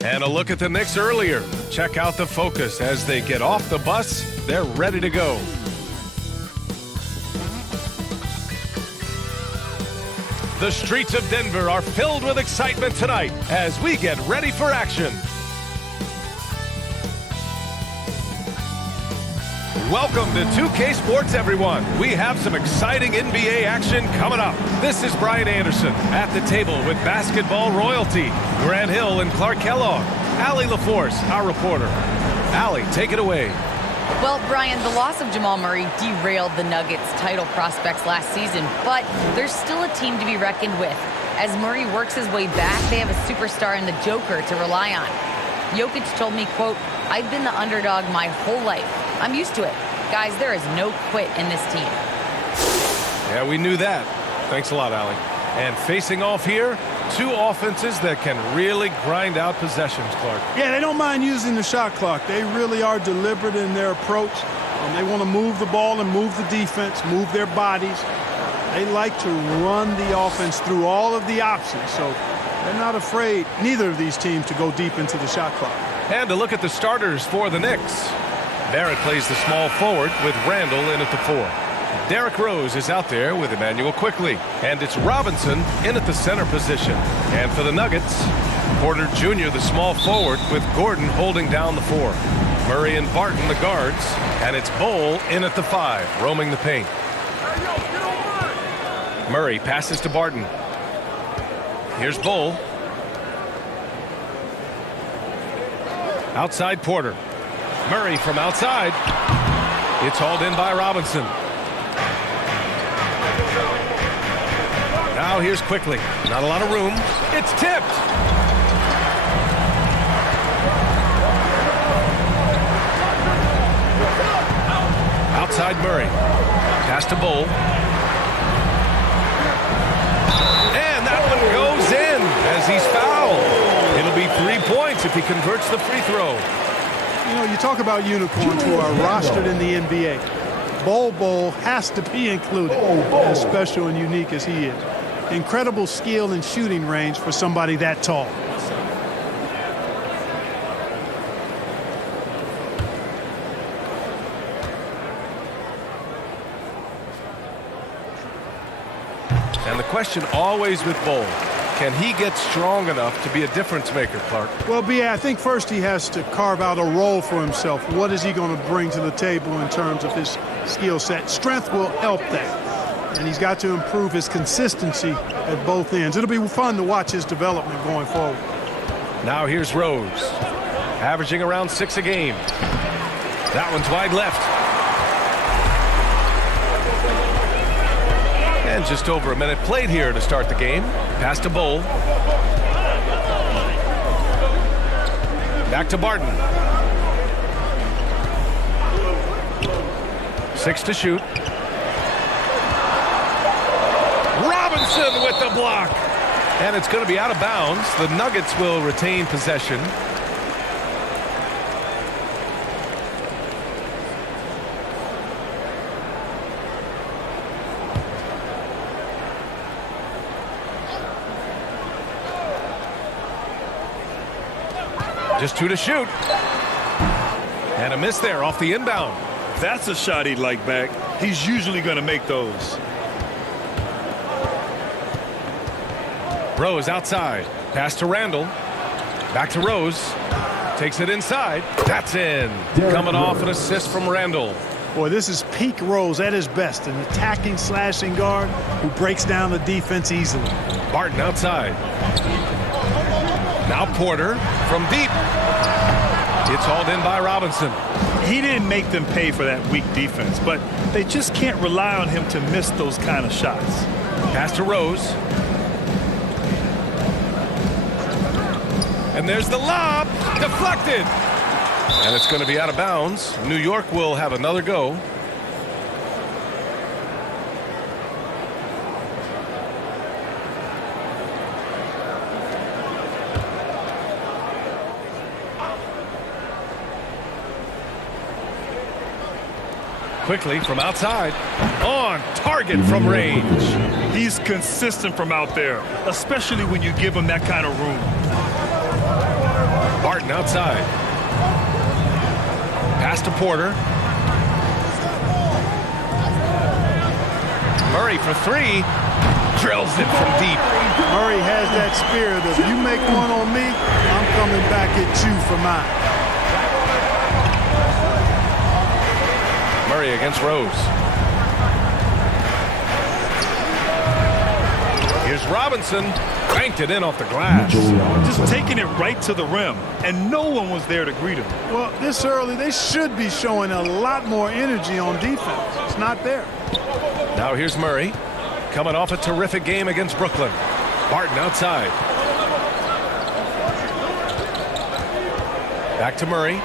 And a look at the Knicks earlier. Check out the focus as they get off the bus. They're ready to go. The streets of Denver are filled with excitement tonight as we get ready for action. Welcome to 2K Sports, everyone. We have some exciting NBA action coming up. This is Brian Anderson at the table with basketball royalty. Grant Hill and Clark Kellogg. Allie LaForce, our reporter. Allie, take it away. Well, Brian, the loss of Jamal Murray derailed the Nuggets' title prospects last season, but there's still a team to be reckoned with. As Murray works his way back, they have a superstar in the Joker to rely on. Jokic told me, quote, "I've been the underdog my whole life. I'm used to it. Guys, there is no quit in this team." Yeah, we knew that. Thanks a lot, Allie. And facing off here, two offenses that can really grind out possessions, Clark. Yeah, they don't mind using the shot clock. They really are deliberate in their approach. They want to move the ball and move the defense, move their bodies. They like to run the offense through all of the options, so they're not afraid, neither of these teams, to go deep into the shot clock. And to look at the starters for the Knicks. Barrett plays the small forward with Randall in at the 4. Derrick Rose is out there with Emmanuel Quickley. And it's Robinson in at the center position. And for the Nuggets, Porter Jr., the small forward, with Gordon holding down the 4. Murray and Barton, the guards. And it's Bol in at the 5, roaming the paint. Murray passes to Barton. Here's Bol. Outside Porter. Murray from outside. It's hauled in by Robinson. Now here's Quickley. Not a lot of room. It's tipped. Outside Murray. Pass to Bol. And that one goes in as he's fouled. It'll be 3 points if he converts the free throw. You know, you talk about unicorns who are rostered in the NBA. Bol has to be included, as special and unique as he is. Incredible skill and shooting range for somebody that tall. And the question always with Bol, can he get strong enough to be a difference maker, Clark? Well, B.A., I think first he has to carve out a role for himself. What is he going to bring to the table in terms of his skill set? Strength will help that. And he's got to improve his consistency at both ends. It'll be fun to watch his development going forward. Now here's Rose, averaging around 6 a game. That one's wide left. And just over a minute played here to start the game. Pass to Bol. Back to Barton. 6 to shoot. Robinson with the block. And it's going to be out of bounds. The Nuggets will retain possession. Just 2 to shoot. And a miss there off the inbound. That's a shot he'd like back. He's usually going to make those. Rose outside. Pass to Randall. Back to Rose. Takes it inside. That's in. Coming off an assist from Randall. Boy, this is peak Rose at his best. An attacking, slashing guard who breaks down the defense easily. Barton outside. Now Porter from deep. It's hauled in by Robinson. He didn't make them pay for that weak defense, but they just can't rely on him to miss those kind of shots. Pass to Rose. And there's the lob. Deflected. And it's going to be out of bounds. New York will have another go. Quickly from outside. On target from range. He's consistent from out there, especially when you give him that kind of room. Barton outside. Pass to Porter. Murray for three. Drills it from deep. Murray has that spirit of, you make one on me, I'm coming back at you for mine. Murray against Rose. Here's Robinson. Banked it in off the glass. Just taking it right to the rim, and no one was there to greet him. Well, this early, they should be showing a lot more energy on defense. It's not there. Now here's Murray. Coming off a terrific game against Brooklyn. Barton outside. Back to Murray.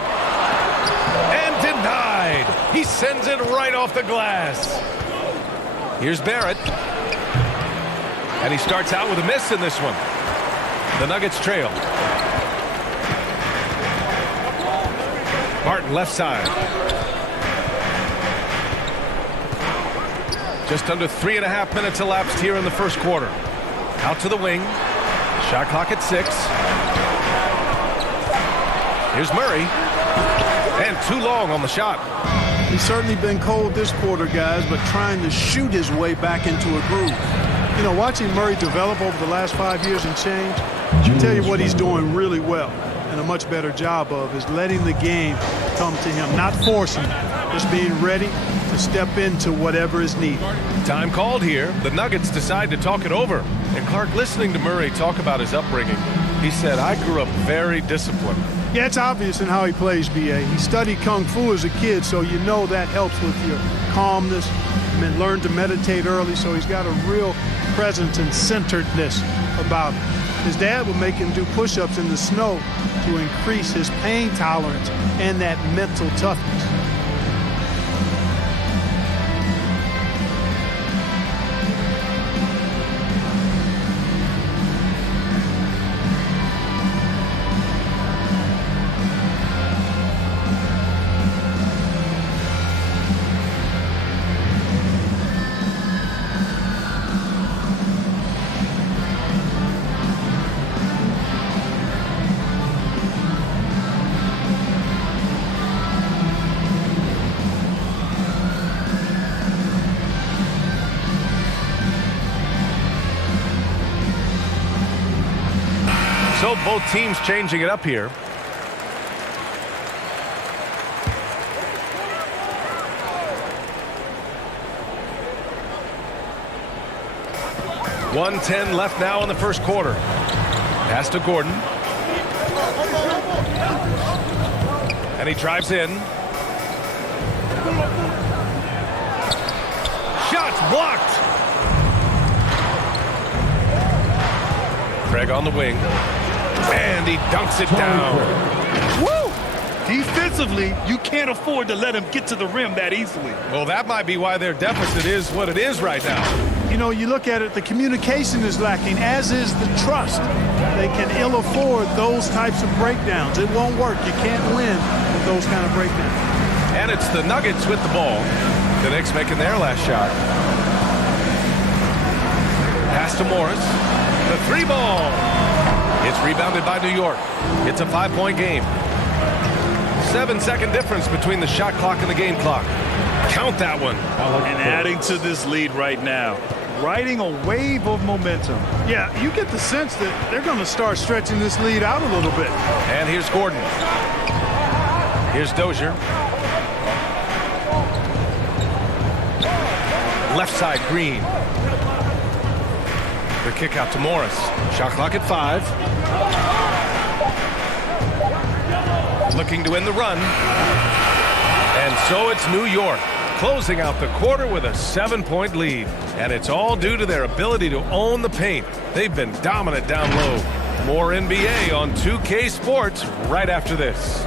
And denied. He sends it right off the glass. Here's Barrett. And he starts out with a miss in this one. The Nuggets trail. Barton left side. Just under 3.5 minutes elapsed here in the first quarter. Out to the wing. Shot clock at 6. Here's Murray. And too long on the shot. He's certainly been cold this quarter, guys, but trying to shoot his way back into a groove. You know, watching Murray develop over the last 5 years and change, I tell you what he's doing really well and a much better job of is letting the game come to him, not forcing it, just being ready to step into whatever is needed. Time called here. The Nuggets decide to talk it over. And Clark, listening to Murray talk about his upbringing, he said, I grew up very disciplined. Yeah, it's obvious in how he plays, B.A. He studied Kung Fu as a kid, so you know that helps with your calmness. And learned to meditate early, so he's got a real presence and centeredness about him. His dad would make him do push-ups in the snow to increase his pain tolerance and that mental toughness. So both teams changing it up here. .110 left now in the first quarter. Pass to Gordon. And he drives in. Shots blocked. Craig on the wing. And he dunks it down. Woo! Defensively, you can't afford to let him get to the rim that easily. Well, that might be why their deficit is what it is right now. You know, you look at it, the communication is lacking, as is the trust. They can ill afford those types of breakdowns. It won't work. You can't win with those kind of breakdowns. And it's the Nuggets with the ball. The Knicks making their last shot. Pass to Morris. The three ball. It's rebounded by New York. It's a 5-point game. 7-second difference between the shot clock and the game clock. Count that one. And adding to this lead right now. Riding a wave of momentum. Yeah, you get the sense that they're going to start stretching this lead out a little bit. And here's Gordon. Here's Dozier. Left side, Green. The kick out to Morris. Shot clock at 5. Looking to win the run. And so it's New York closing out the quarter with a 7-point lead. And it's all due to their ability to own the paint. They've been dominant down low. More NBA on 2K Sports right after this.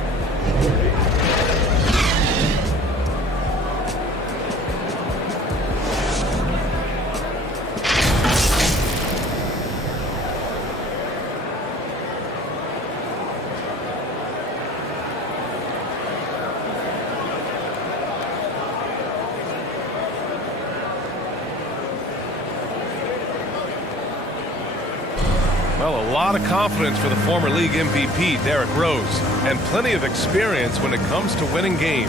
Well, a lot of confidence for the former league MVP, Derrick Rose, and plenty of experience when it comes to winning games.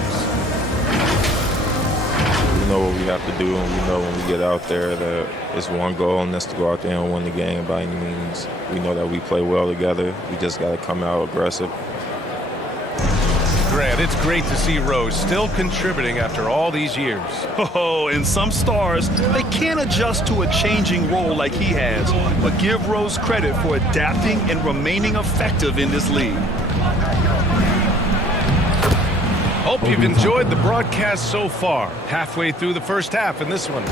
We know what we have to do, and we know when we get out there that it's one goal, and that's to go out there and win the game by any means. We know that we play well together. We just got to come out aggressive. Grant, it's great to see Rose still contributing after all these years. Oh, and some stars, they can't adjust to a changing role like he has, but give Rose credit for adapting and remaining effective in this league. Hope you've enjoyed the broadcast so far. Halfway through the first half in this one.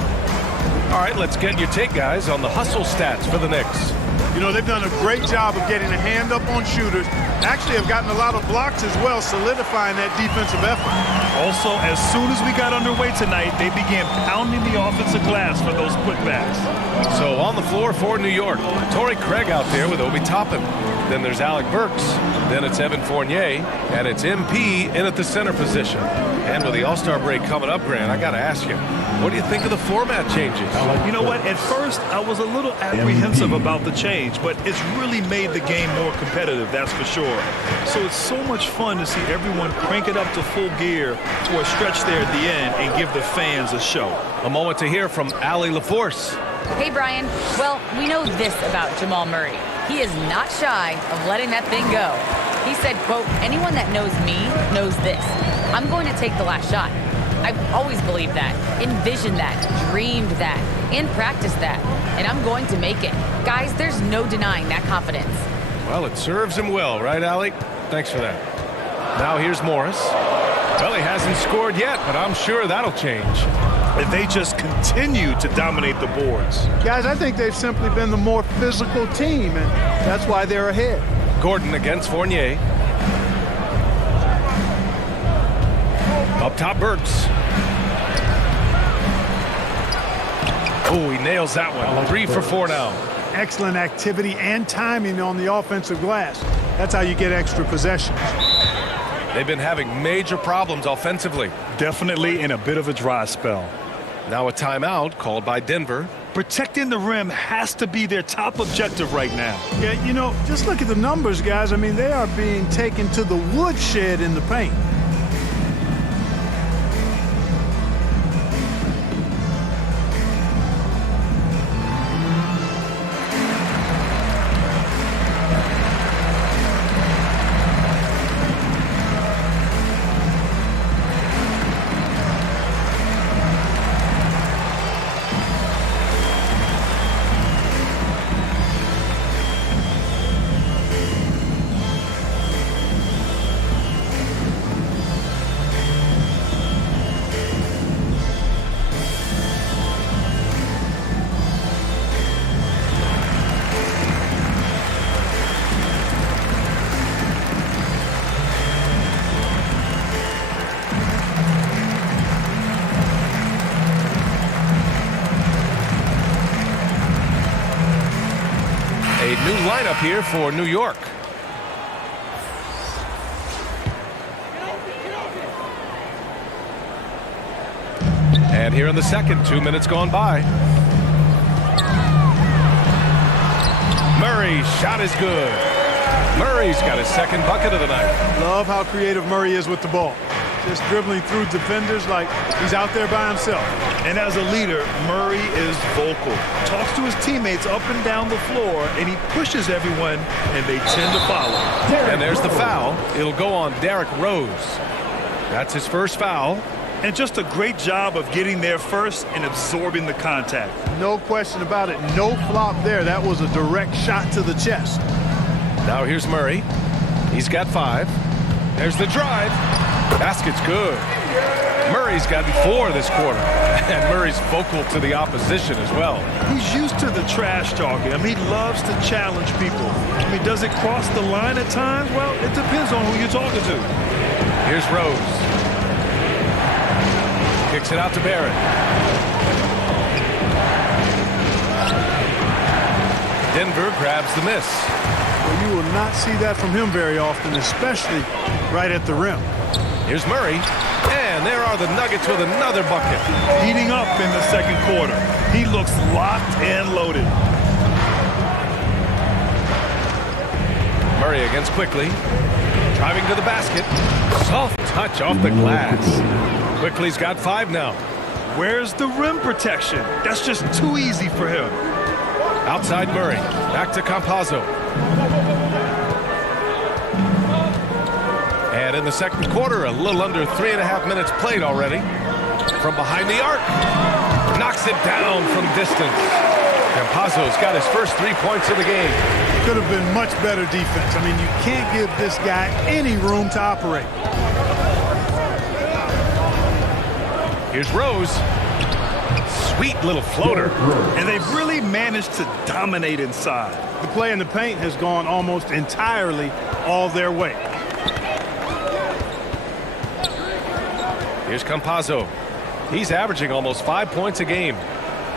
All right, let's get your take, guys, on the hustle stats for the Knicks. You know, they've done a great job of getting a hand up on shooters. Actually have gotten a lot of blocks as well, solidifying that defensive effort. Also, as soon as we got underway tonight, they began pounding the offensive glass for those putbacks. So on the floor for New York, Torrey Craig out there with Obi Toppin. Then there's Alec Burks. Then it's Evan Fournier. And it's MP in at the center position. And with the All-Star break coming up, Grant, I got to ask you, what do you think of the format changes? You know what? At first, I was a little apprehensive about the change, but it's really made the game more competitive, that's for sure. So it's so much fun to see everyone crank it up to full gear for a stretch there at the end and give the fans a show. A moment to hear from Allie LaForce. Hey, Brian. Well, we know this about Jamal Murray. He is not shy of letting that thing go. He said, quote, anyone that knows me knows this. I'm going to take the last shot. I've always believed that, envisioned that, dreamed that, and practiced that. And I'm going to make it. Guys, there's no denying that confidence. Well, it serves him well, right, Allie? Thanks for that. Now here's Morris. Well, he hasn't scored yet, but I'm sure that'll change. And they just continue to dominate the boards. Guys, I think they've simply been the more physical team, and that's why they're ahead. Gordon against Fournier. Up top, Burks. Oh, he nails that one. 3 for 4 now. Excellent activity and timing on the offensive glass. That's how you get extra possessions. They've been having major problems offensively. Definitely in a bit of a dry spell. Now a timeout called by Denver. Protecting the rim has to be their top objective right now. Yeah, you know, just look at the numbers, guys. I mean, they are being taken to the woodshed in the paint. New lineup here for New York. And here in the second, 2 minutes gone by. Murray's shot is good. Murray's got his second bucket of the night. Love how creative Murray is with the ball. Just dribbling through defenders like he's out there by himself. And as a leader, Murray is vocal. Talks to his teammates up and down the floor, and he pushes everyone, and they tend to follow. And there's the foul. It'll go on Derrick Rose. That's his first foul. And just a great job of getting there first and absorbing the contact. No question about it. No flop there. That was a direct shot to the chest. Now here's Murray. He's got 5. There's the drive. Basket's good. Murray's gotten 4 this quarter. And Murray's vocal to the opposition as well. He's used to the trash talking. I mean, he loves to challenge people. I mean, does it cross the line at times? Well, it depends on who you're talking to. Here's Rose. Kicks it out to Barrett. Denver grabs the miss. Well, you will not see that from him very often, especially right at the rim. Here's Murray. And there are the Nuggets with another bucket. Heating up in the second quarter. He looks locked and loaded. Murray against Quickly. Driving to the basket. Soft touch off the glass. Quickly's got 5 now. Where's the rim protection? That's just too easy for him. Outside Murray. Back to Campazzo. And in the second quarter, a little under 3.5 minutes played already. From behind the arc. Knocks it down from distance. Campazzo's got his first 3 points of the game. Could have been much better defense. I mean, you can't give this guy any room to operate. Here's Rose. Sweet little floater. And they've really managed to dominate inside. The play in the paint has gone almost entirely all their way. Here's Campazzo. He's averaging almost 5 points a game.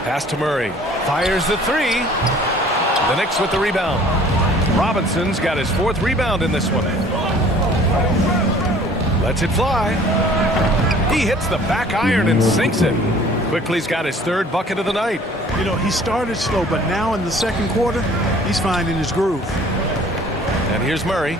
Pass to Murray. Fires the 3. The Knicks with the rebound. Robinson's got his 4th rebound in this one. Lets it fly. He hits the back iron and sinks it. Quickly's got his 3rd bucket of the night. You know, he started slow, but now in the second quarter, he's finding his groove. And here's Murray.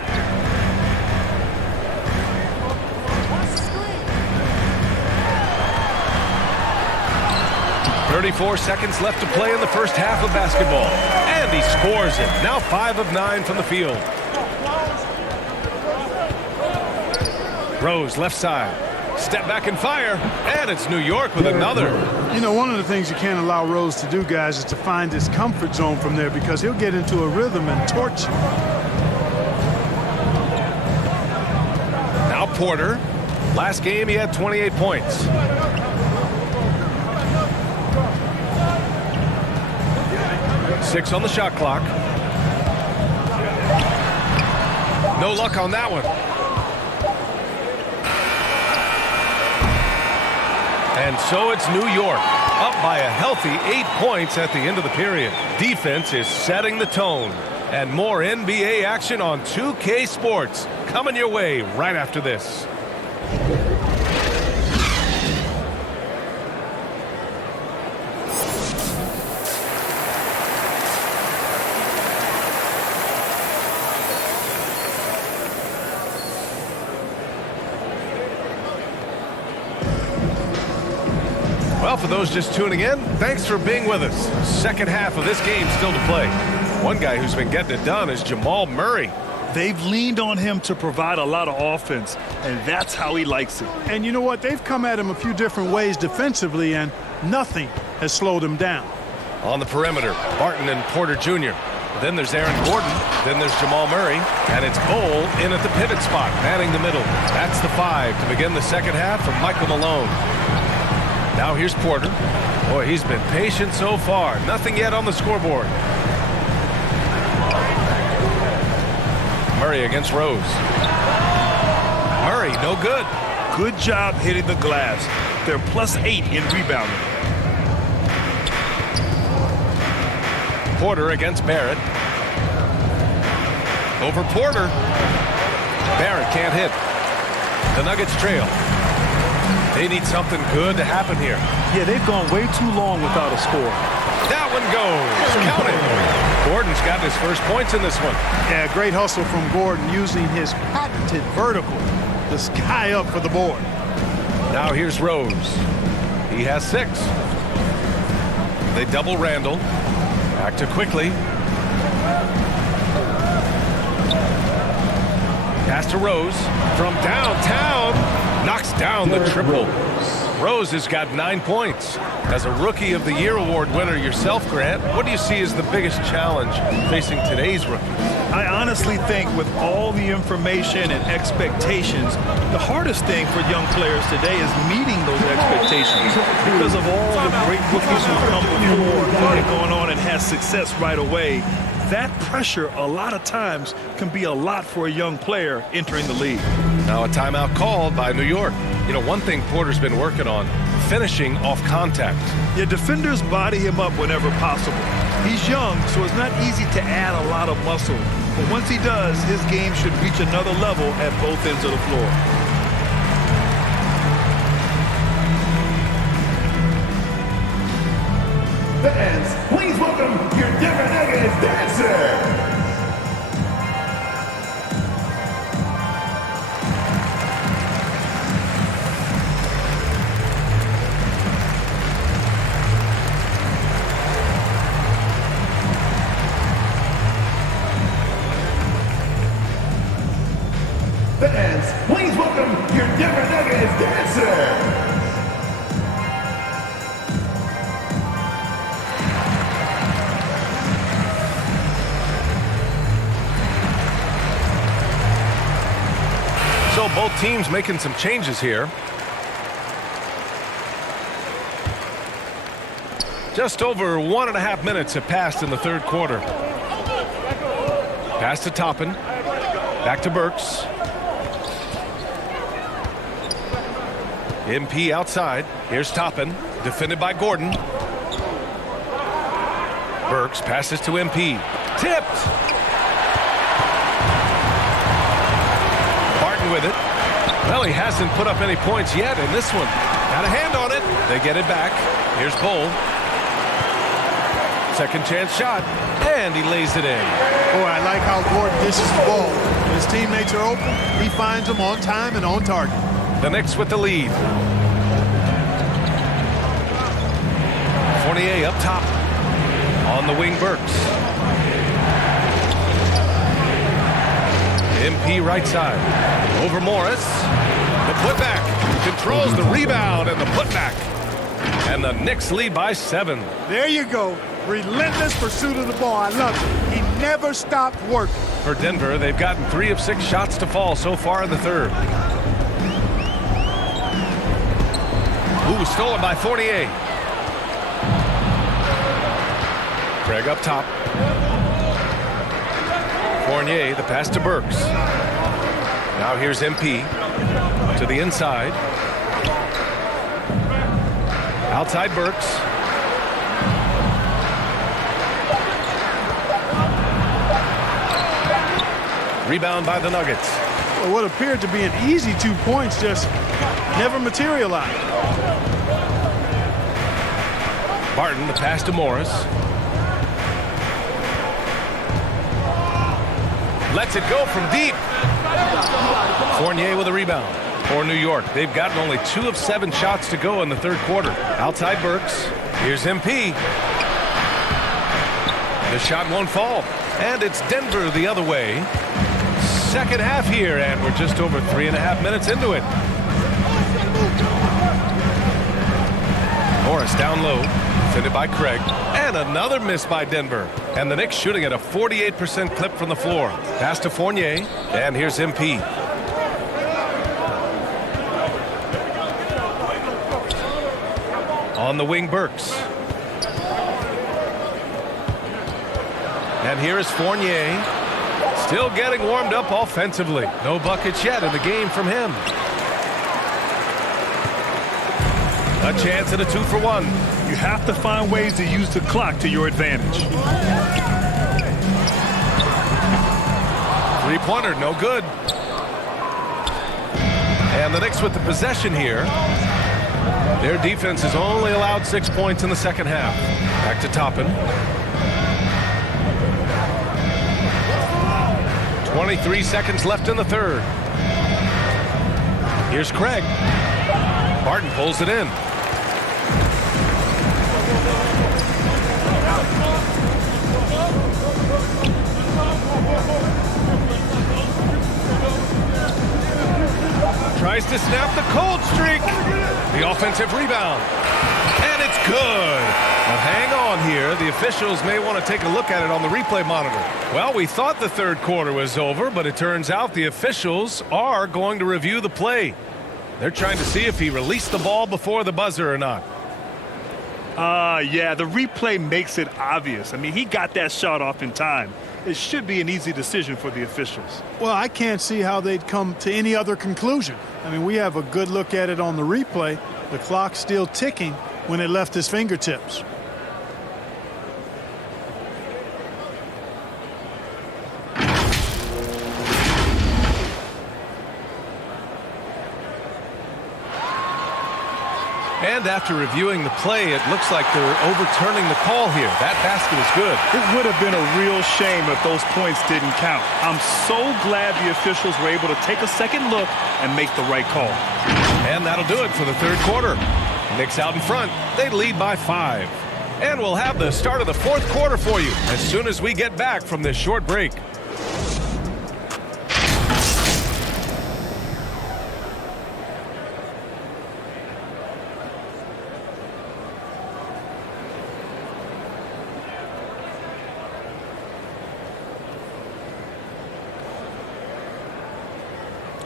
"34 seconds left to play in the first half of basketball. And he scores it. Now 5 of 9 from the field. Rose left side. Step back and fire. And it's New York with another. You know, one of the things you can't allow Rose to do, guys, is to find his comfort zone from there, because he'll get into a rhythm and torch you. Now Porter. Last game he had 28 points. Six on the shot clock. No luck on that one. And so it's New York, up by a healthy 8 points at the end of the period. Defense is setting the tone. And more NBA action on 2K Sports coming your way right after this. Well, for those just tuning in, thanks for being with us. Second half of this game still to play. One guy who's been getting it done is Jamal Murray. They've leaned on him to provide a lot of offense, and that's how he likes it. And you know what? They've come at him a few different ways defensively, and nothing has slowed him down. On the perimeter, Barton and Porter Jr. Then there's Aaron Gordon. Then there's Jamal Murray. And it's Bol in at the pivot spot, manning the middle. That's the 5 to begin the second half from Michael Malone. Now here's Porter. Boy, he's been patient so far. Nothing yet on the scoreboard. Murray against Rose. Murray, no good. Good job hitting the glass. They're +8 in rebounding. Porter against Barrett. Over Porter. Barrett can't hit. The Nuggets trail. They need something good to happen here. Yeah, they've gone way too long without a score. That one goes. Count it. Gordon's got his first points in this one. Yeah, great hustle from Gordon using his patented vertical to sky up for the board. Now here's Rose. He has 6. They double Randall. Back to Quickly. Pass to Rose from downtown. Knocks down the triple. Rose has got 9 points. As a Rookie of the Year award winner yourself, Grant, what do you see as the biggest challenge facing today's rookies? I honestly think with all the information and expectations, the hardest thing for young players today is meeting those expectations because of all the great rookies who've come before and gone on and had success right away. That pressure a lot of times can be a lot for a young player entering the league. Now a timeout called by New York. You know, one thing Porter's been working on, finishing off contact. Yeah, defenders body him up whenever possible. He's young, so it's not easy to add a lot of muscle. But once he does, his game should reach another level at both ends of the floor. Fans, please welcome your Denver Nuggets dancer. both teams making some changes here. Just over 1.5 minutes have passed in the third quarter. Pass to Toppin. Back to Burks. MP outside. Here's Toppin. Defended by Gordon. Burks passes to MP. Tipped. Barton with it. Well, he hasn't put up any points yet in this one. Got a hand on it. They get it back. Here's Cole. Second chance shot, and he lays it in. Boy, I like how Gordon dishes the ball. When his teammates are open, he finds them on time and on target. The Knicks with the lead. Fournier up top. On the wing, Burks. MP right side. Over Morris. The putback. Controls the rebound and the putback. And the Knicks lead by 7. There you go. Relentless pursuit of the ball. I love it. He never stopped working. For Denver, they've gotten 3 of 6 shots to fall so far in the third. Ooh, stolen by Fournier. Craig up top. Fournier, the pass to Burks. Now here's MP to the inside. Outside Burks. Rebound by the Nuggets. Well, what appeared to be an easy 2 points just never materialized. Barton, the pass to Morris. Lets it go from deep. Fournier with a rebound for New York. They've gotten only 2 of 7 shots to go in the third quarter. Outside Burks. Here's MP. The shot won't fall. And it's Denver the other way. Second half here, and we're just over 3.5 minutes into it. Morris down low, defended by Craig, and another miss by Denver. And the Knicks shooting at a 48% clip from the floor. Pass to Fournier, and here's MP. On the wing, Burks. And here is Fournier. Still getting warmed up offensively. No buckets yet in the game from him. A chance at a 2-for-1. You have to find ways to use the clock to your advantage. Three-pointer, no good. And the Knicks with the possession here. Their defense has only allowed 6 points in the second half. Back to Toppin. 23 seconds left in the third. Here's Craig. Barton pulls it in. Tries to snap the cold streak. The offensive rebound. And it's good. Now hang on here. The officials may want to take a look at it on the replay monitor. Well, we thought the third quarter was over, but it turns out the officials are going to review the play. They're trying to see if he released the ball before the buzzer or not. Yeah, the replay makes it obvious. I mean, he got that shot off in time. It should be an easy decision for the officials. Well, I can't see how they'd come to any other conclusion. I mean, we have a good look at it on the replay. The clock's still ticking when it left his fingertips. And after reviewing the play, it looks like they're overturning the call here. That basket is good. It would have been a real shame if those points didn't count. I'm so glad the officials were able to take a second look and make the right call. And that'll do it for the third quarter. Knicks out in front. They lead by 5. And we'll have the start of the fourth quarter for you as soon as we get back from this short break.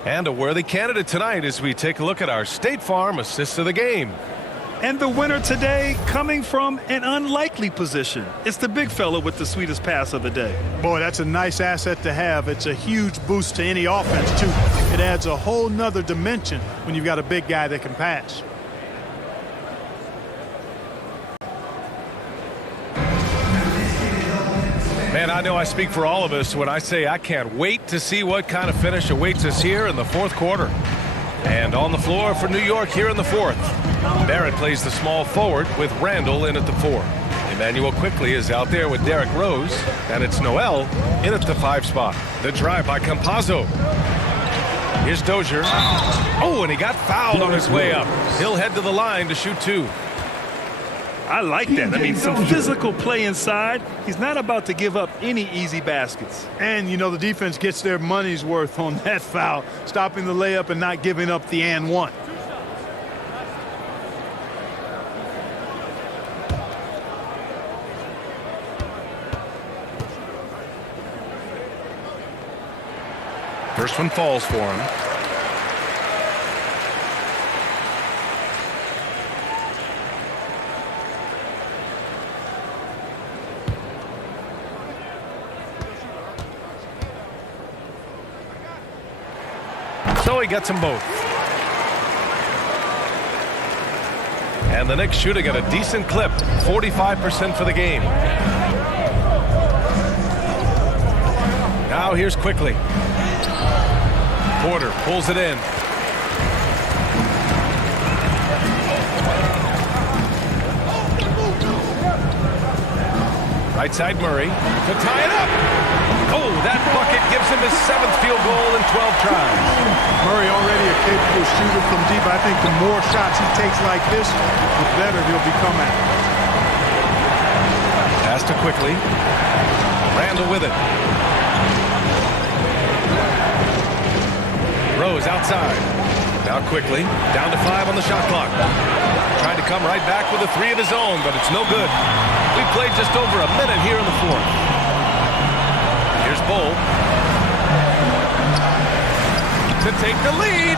And a worthy candidate tonight as we take a look at our State Farm assists of the game. And the winner today coming from an unlikely position. It's the big fella with the sweetest pass of the day. Boy, that's a nice asset to have. It's a huge boost to any offense, too. It adds a whole nother dimension when you've got a big guy that can pass. Man, I know I speak for all of us when I say I can't wait to see what kind of finish awaits us here in the fourth quarter. And on the floor for New York here in the fourth, Barrett plays the small forward with Randall in at the 4. Emmanuel quickly is out there with Derrick Rose, and it's Noel in at the 5 spot. The drive by Campazzo. Here's Dozier. Oh, and he got fouled on his way up. He'll head to the line to shoot 2. I like that. I mean, some physical play inside. He's not about to give up any easy baskets. And, you know, the defense gets their money's worth on that foul, stopping the layup and not giving up the and one. First one falls for him. So he gets them both. And the Knicks shooting at a decent clip, 45% for the game. Now here's quickly. Porter pulls it in. Right side Murray to tie it up. Oh, that bucket gives him his 7th field goal in 12 tries. Murray already a capable shooter from deep. I think the more shots he takes like this, the better he'll become at it. Pass to quickly. Randall with it. Rose outside. Now quickly. Down to 5 on the shot clock. Trying to come right back with a 3 of his own, but it's no good. We've played just over a minute here in the fourth. Here's Bull to take the lead.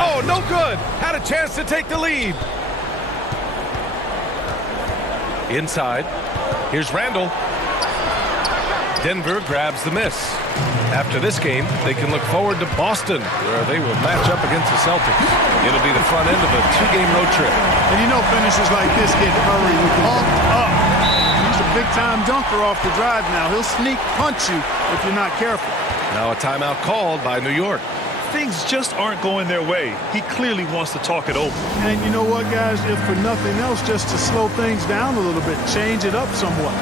Oh, no good. Had a chance to take the lead. Inside. Here's Randall. Denver grabs the miss. After this game, they can look forward to Boston, where they will match up against the Celtics. It'll be the front end of a 2-game road trip. And you know finishes like this get Murray pumped up. He's a big-time dunker off the drive now. He'll sneak punch you if you're not careful. Now a timeout called by New York. Things just aren't going their way. He clearly wants to talk it over. And you know what, guys? If for nothing else, just to slow things down a little bit, change it up somewhat.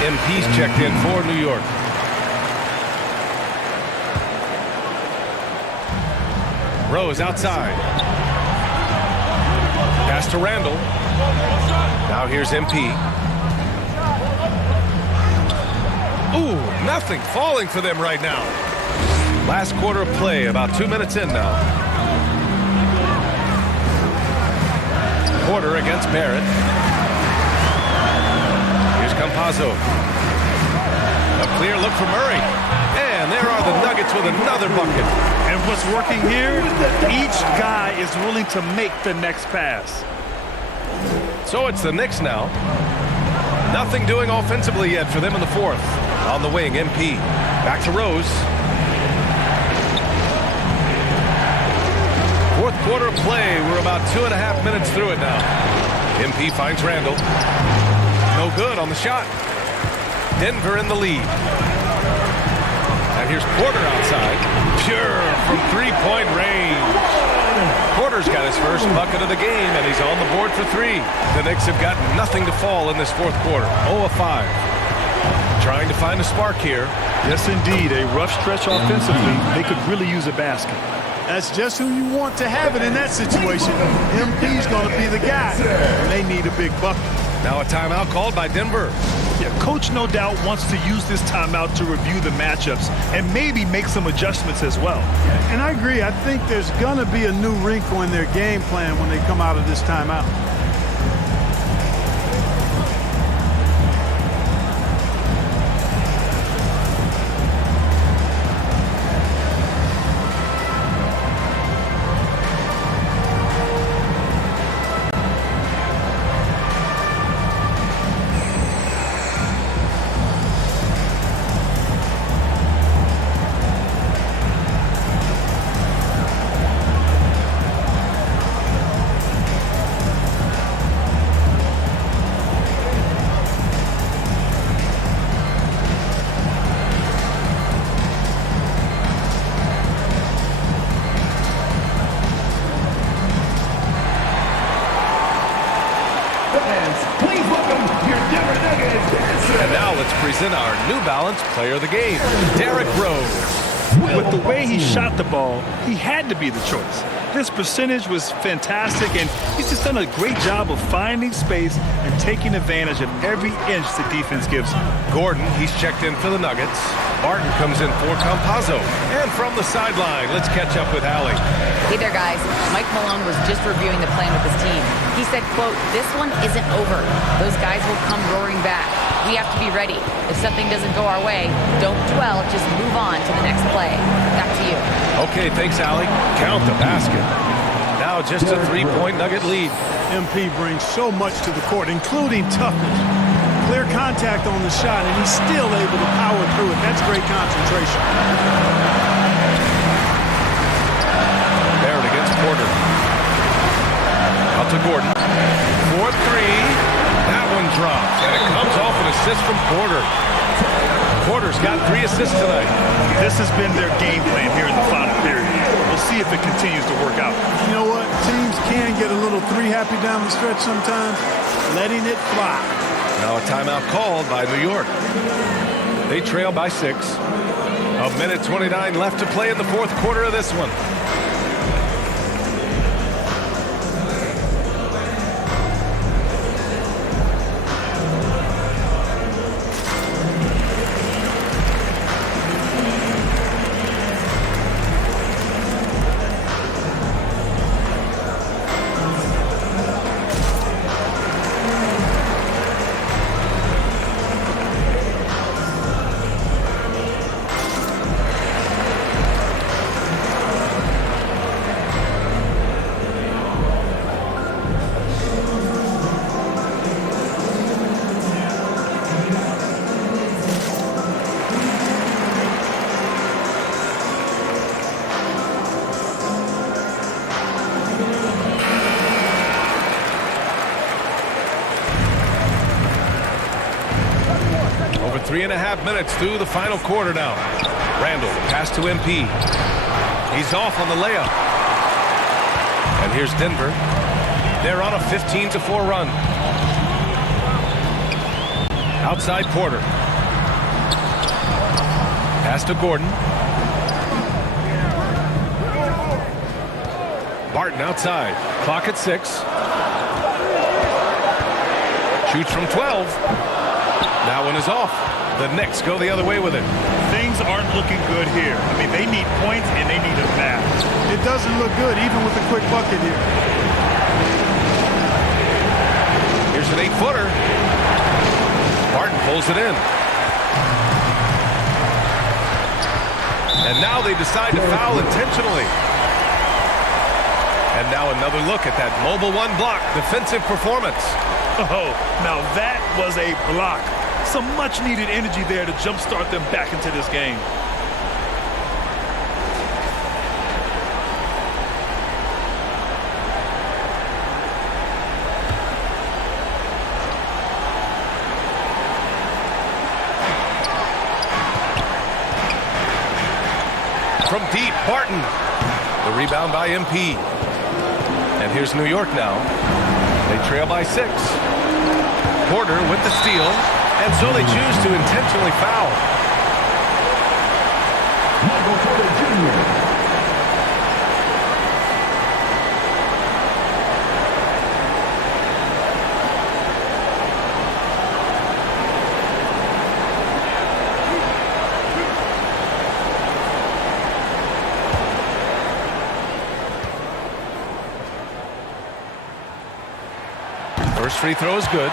MP's checked in for New York. Rose outside. Pass to Randall. Now here's MP. Ooh, nothing falling for them right now. Last quarter of play, about 2 minutes in now. Porter against Barrett. Here's Campazzo. A clear look for Murray. And there are the Nuggets with another bucket. And what's working here, each guy is willing to make the next pass. So it's the Knicks now. Nothing doing offensively yet for them in the fourth. On the wing, MP. Back to Rose. Fourth quarter of play. We're about 2.5 minutes through it now. MP finds Randall. No good on the shot. Denver in the lead. And here's Porter outside. Pure from three-point range. Porter's got his first bucket of the game, and he's on the board for three. The Knicks have got nothing to fall in this fourth quarter. 0 of 5. Trying to find a spark here. Yes, indeed. A rough stretch offensively. They could really use a basket. That's just who you want to have it in that situation. MP's going to be the guy. They need a big bucket. Now a timeout called by Denver. Yeah, coach no doubt wants to use this timeout to review the matchups and maybe make some adjustments as well. And I agree. I think there's going to be a new wrinkle in their game plan when they come out of this timeout. And now let's present our New Balance Player of the Game, Derrick Rose. With the way he shot the ball, he had to be the choice. His percentage was fantastic, and he's just done a great job of finding space and taking advantage of every inch the defense gives him. Gordon, he's checked in for the Nuggets. Barton comes in for Campazzo. And from the sideline, let's catch up with Allie. Hey there, guys. Mike Malone was just reviewing the plan with his team. He said, quote, "This one isn't over. Those guys will come roaring back. We have to be ready. If something doesn't go our way, don't dwell, just move on to the next play." Back to you. Okay, thanks, Allie. Count the basket. Now just a three-point Nugget lead. MP brings so much to the court, including toughness. Clear contact on the shot, and he's still able to power through it. That's great concentration. Barrett against Porter. Out to Gordon. 4-3. That one drops, and it comes off an assist from Porter. Porter's got 3 assists tonight. This has been their game plan here in the final period. We'll see if it continues to work out. You know what? Teams can get a little three-happy down the stretch sometimes. Letting it fly. Now a timeout called by New York. They trail by 6. A minute 29 left to play in the fourth quarter of this one. Over 3.5 minutes through the final quarter now. Randall, pass to MP. He's off on the layup. And here's Denver. They're on a 15-4 run. Outside Porter. Pass to Gordon. Barton outside. Clock at 6. Shoots from 12. That one is off. The Knicks go the other way with it. Things aren't looking good here. I mean, they need points and they need a back. It doesn't look good, even with a quick bucket here. Here's an 8-footer. Barton pulls it in. And now they decide to foul intentionally. And now another look at that mobile one block defensive performance. Oh, now that was a block. Some much-needed energy there to jumpstart them back into this game. From deep, Barton. The rebound by MP. And here's New York now. They trail by 6. Porter with the steal. And so they choose to intentionally foul. Michael Porter Jr. First free throw is good,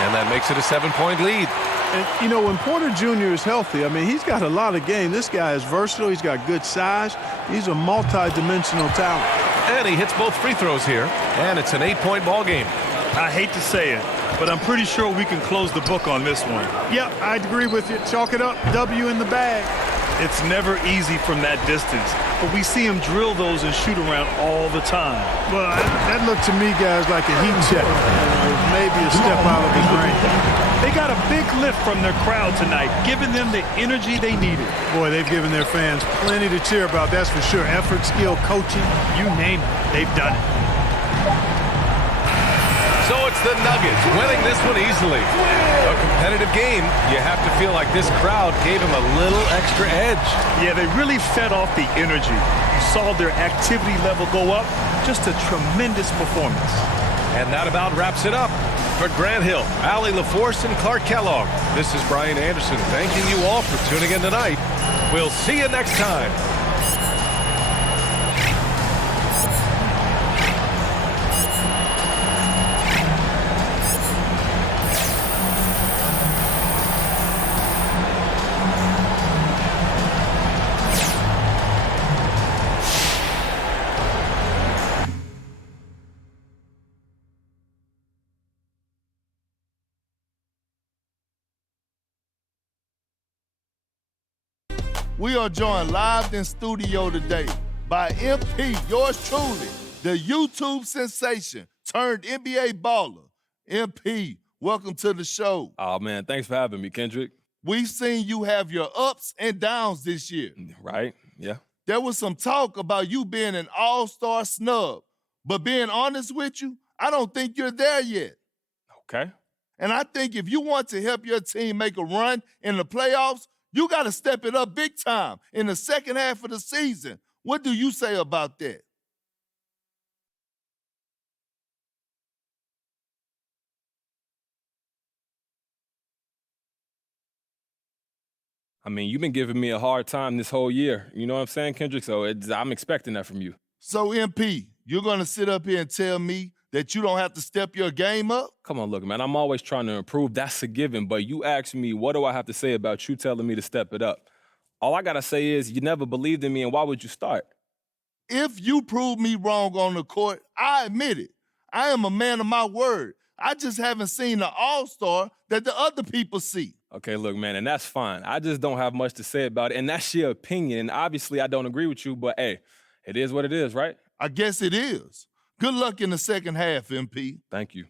and that makes it a 7-point lead. And, you know, when Porter Jr. is healthy, I mean, he's got a lot of game. This guy is versatile. He's got good size. He's a multi-dimensional talent. And he hits both free throws here, and it's an 8-point ball game. I hate to say it, but I'm pretty sure we can close the book on this one. Yep, I'd agree with you. Chalk it up. W in the bag. It's never easy from that distance, but we see him drill those and shoot around all the time. Well, that looked to me, guys, like a heat check. Maybe a step out of his range. They got a big lift from their crowd tonight, giving them the energy they needed. Boy, they've given their fans plenty to cheer about, that's for sure. Effort, skill, coaching, you name it, they've done it. So it's the Nuggets winning this one easily. A competitive game. You have to feel like this crowd gave him a little extra edge. Yeah, they really fed off the energy. You saw their activity level go up. Just a tremendous performance. And that about wraps it up. For Grant Hill, Allie LaForce, and Clark Kellogg, this is Brian Anderson thanking you all for tuning in tonight. We'll see you next time. We are joined live in studio today by MP, yours truly, the YouTube sensation turned NBA baller. MP, welcome to the show. Oh, man, thanks for having me, Kendrick. We've seen you have your ups and downs this year. Right, yeah. There was some talk about you being an all-star snub, but being honest with you, I don't think you're there yet. Okay. And I think if you want to help your team make a run in the playoffs, you got to step it up big time in the second half of the season. What do you say about that? I mean, you've been giving me a hard time this whole year. You know what I'm saying, Kendrick? So I'm expecting that from you. So, MP, you're going to sit up here and tell me that you don't have to step your game up? Come on, look, man, I'm always trying to improve. That's a given. But you asked me, what do I have to say about you telling me to step it up? All I got to say is you never believed in me, and why would you start? If you prove me wrong on the court, I admit it. I am a man of my word. I just haven't seen the all-star that the other people see. Okay, look, man, and that's fine. I just don't have much to say about it, and that's your opinion. And obviously, I don't agree with you, but, hey, it is what it is, right? I guess it is. Good luck in the second half, MP. Thank you.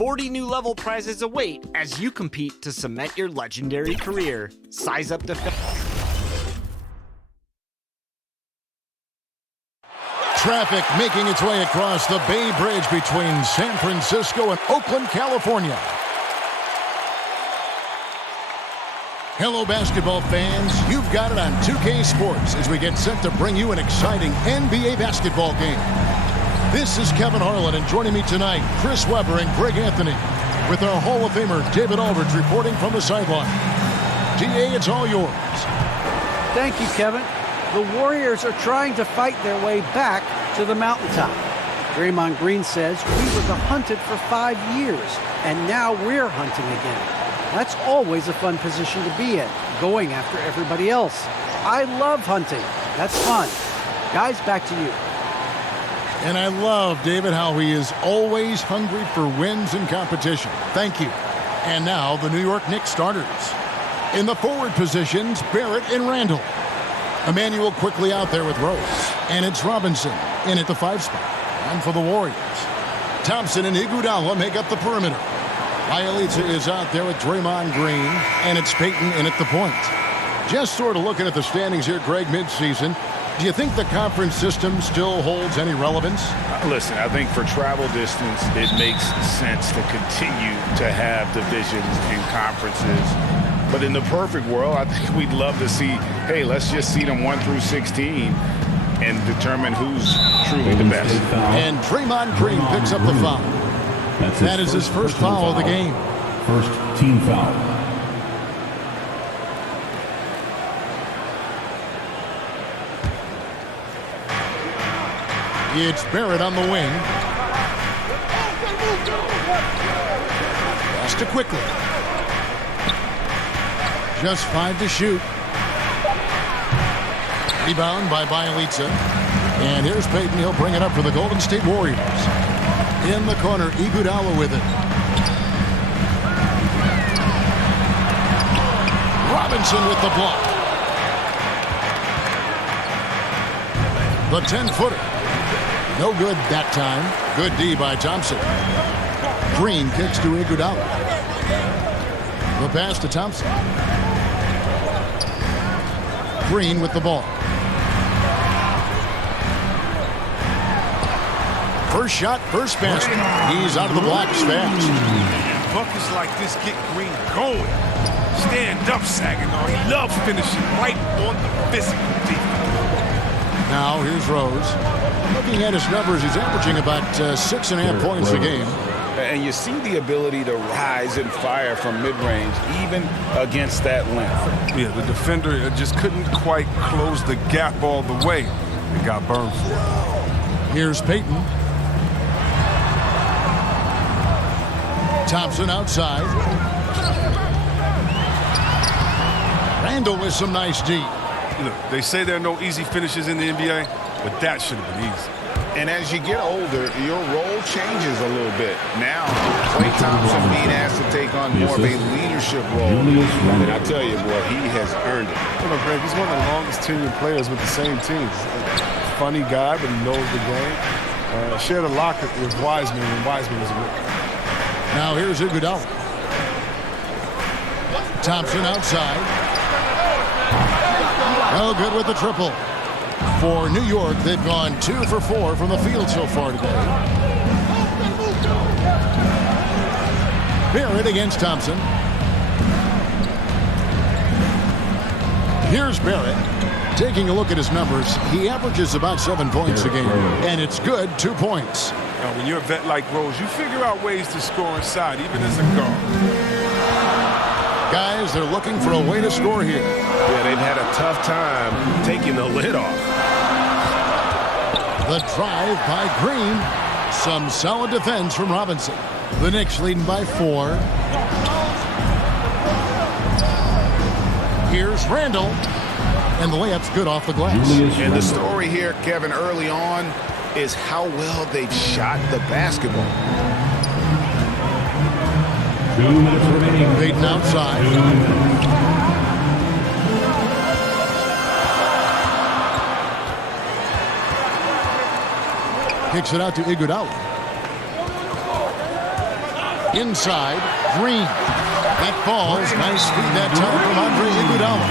40 new level prizes await as you compete to cement your legendary career. Size up to... Traffic making its way across the Bay Bridge between San Francisco and Oakland, California. Hello, basketball fans. You've got it on 2K Sports as we get set to bring you an exciting NBA basketball game. This is Kevin Harlan, and joining me tonight, Chris Webber and Greg Anthony, with our Hall of Famer David Aldridge reporting from the sideline. DA, it's all yours. Thank you, Kevin. The Warriors are trying to fight their way back to the mountaintop. Draymond Green says, "We were the hunted for 5 years, and now we're hunting again." That's always a fun position to be in, going after everybody else. I love hunting. That's fun. Guys, back to you. And I love, David, how he is always hungry for wins and competition. Thank you. And now the New York Knicks starters. In the forward positions, Barrett and Randall. Emmanuel quickly out there with Rose. And it's Robinson in at the 5 spot. And for the Warriors, Thompson and Iguodala make up the perimeter. Bielitsa is out there with Draymond Green, and it's Payton in at the point. Just sort of looking at the standings here, Greg, midseason. Do you think the conference system still holds any relevance? Listen, I think for travel distance, it makes sense to continue to have divisions and conferences. But in the perfect world, I think we'd love to see, hey, let's just see them 1 through 16 and determine who's truly the best. And Draymond Green picks up the foul. That is his first foul of the game. First team foul. It's Barrett on the wing. Pass to quickly. Just 5 to shoot. Rebound by Bielitsa. And here's Payton. He'll bring it up for the Golden State Warriors. In the corner, Iguodala with it. Robinson with the block. The 10-footer. No good that time. Good D by Thompson. Green kicks to Iguodala. The pass to Thompson. Green with the ball. First shot, first basket. He's out of the blocks fast. Buckets like this get Green going. Stand up, Saginaw. He loves finishing right on the physical defense. Now here's Rose. Looking at his numbers, he's averaging about 6.5 points a game. And you see the ability to rise and fire from mid-range, even against that length. Yeah, the defender just couldn't quite close the gap all the way and got burned for it. Here's Payton. Thompson outside. Randall with some nice D. Look, they say there are no easy finishes in the NBA, but that should have been easy. And as you get older, your role changes a little bit. Now, Klay Thompson being asked to take on more of a leadership role. And I tell you, boy, he has earned it. You know, Greg, he's one of the longest tenured players with the same team. Funny guy, but he knows the game. Shared a locker with Wiseman when Wiseman was a rookie. Now here's Iguodala. Thompson outside. No good with the triple. For New York, they've gone 2 for 4 from the field so far today. Barrett against Thompson. Here's Barrett. Taking a look at his numbers, he averages about 7 points a game. And it's good, 2 points. Now, when you're a vet like Rose, you figure out ways to score inside, even as a guard. Guys, they're looking for a way to score here. Yeah, they've had a tough time taking the lid off. The drive by Green. Some solid defense from Robinson. The Knicks leading by 4. Here's Randall. And the layup's good off the glass. And the story here, Kevin, early on is how well they've shot the basketball. 2 minutes remaining. Payton outside. Kicks it out to Iguodala. Inside, Green. That falls. Nice feed that time from Andre Iguodala.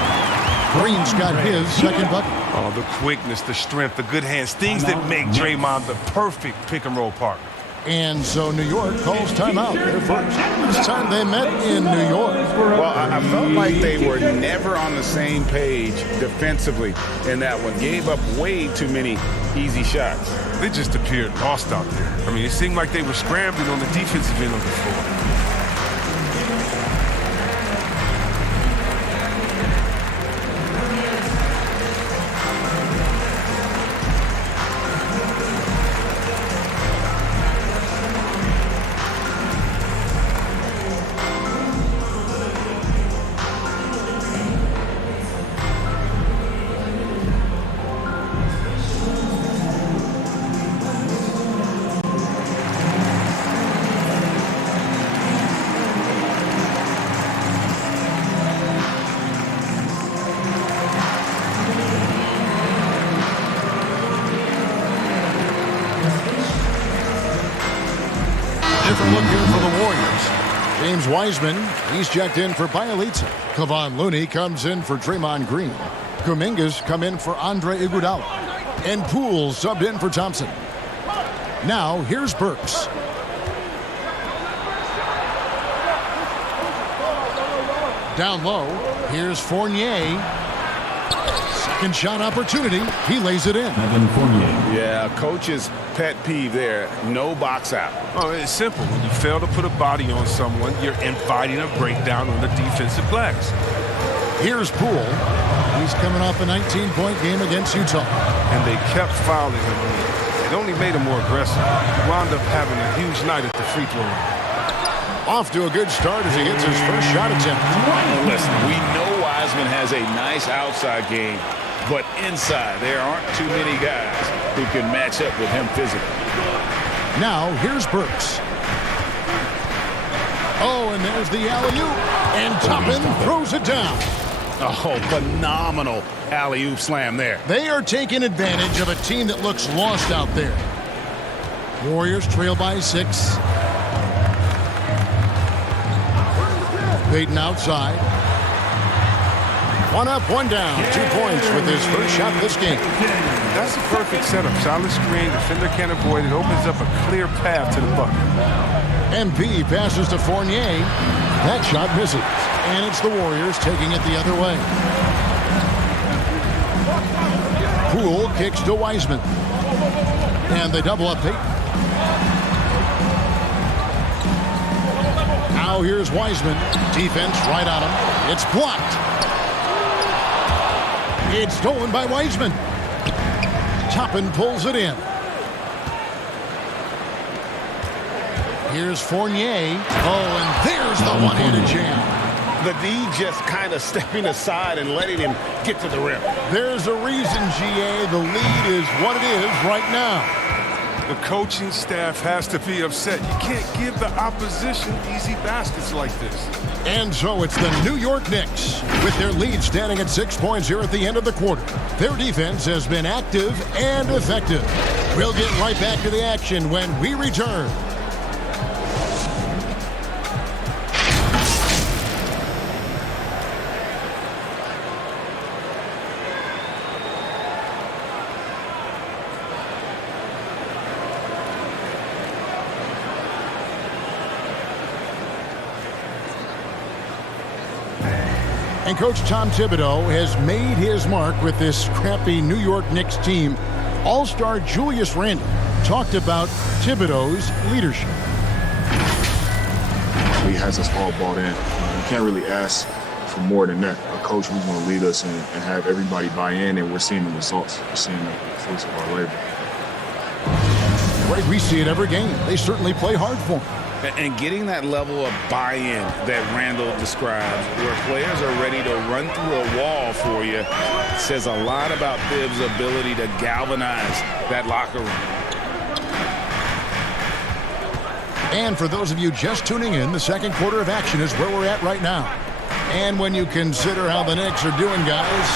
Green's got his second bucket. Oh, the quickness, the strength, the good hands, things that make Draymond the perfect pick-and-roll partner. And so New York calls timeout. Their first. This time they met in New York. Well, I felt like they were never on the same page defensively in that one. Gave up way too many easy shots. They just appeared lost out there. I mean, it seemed like they were scrambling on the defensive end of the floor. Different look here for the Warriors. James Wiseman, he's checked in for Bielitsa. Kevon Looney comes in for Draymond Green. Kuminga's come in for Andre Iguodala. And Poole subbed in for Thompson. Now, here's Burks. Down low, here's Fournier. Second shot opportunity. He lays it in. Yeah, coach's pet peeve there. No box out. Oh, it's simple. When you fail to put a body on someone, you're inviting a breakdown on the defensive glass. Here's Poole. He's coming off a 19-point game against Utah. And they kept fouling him. It only made him more aggressive. He wound up having a huge night at the free throw line. Off to a good start as he gets his first shot attempt. Listen, we know Wiseman has a nice outside game, but inside there aren't too many guys who can match up with him physically. Now here's Burks. Oh, and there's the alley-oop, and Toppin throws it down. Oh, phenomenal alley-oop slam there. They are taking advantage of a team that looks lost out there. Warriors trail by 6. Payton outside. One up, one down. 2 points with his first shot of this game. That's a perfect setup. Solid screen. Defender can't avoid it. Opens up a clear path to the bucket. MP passes to Fournier. That shot misses. And it's the Warriors taking it the other way. Poole kicks to Wiseman. And they double up Payton. Now here's Wiseman. Defense right on him. It's blocked. It's stolen by Wiseman. Toppin pulls it in. Here's Fournier. Oh, and there's the one-handed jam. The D just kind of stepping aside and letting him get to the rim. There's a reason, GA. The lead is what it is right now. The coaching staff has to be upset. You can't give the opposition easy baskets like this. And so it's the New York Knicks with their lead standing at 6 points here at the end of the quarter. Their defense has been active and effective. We'll get right back to the action when we return. And Coach Tom Thibodeau has made his mark with this scrappy New York Knicks team. All-star Julius Randle talked about Thibodeau's leadership. He has us all bought in. You can't really ask for more than that. A coach who's going to lead us and have everybody buy in, and we're seeing the results. We're seeing the fruits of our labor. Right, we see it every game. They certainly play hard for him. And getting that level of buy-in that Randall describes, where players are ready to run through a wall for you, says a lot about Thibs' ability to galvanize that locker room. And for those of you just tuning in, the second quarter of action is where we're at right now. And when you consider how the Knicks are doing, guys,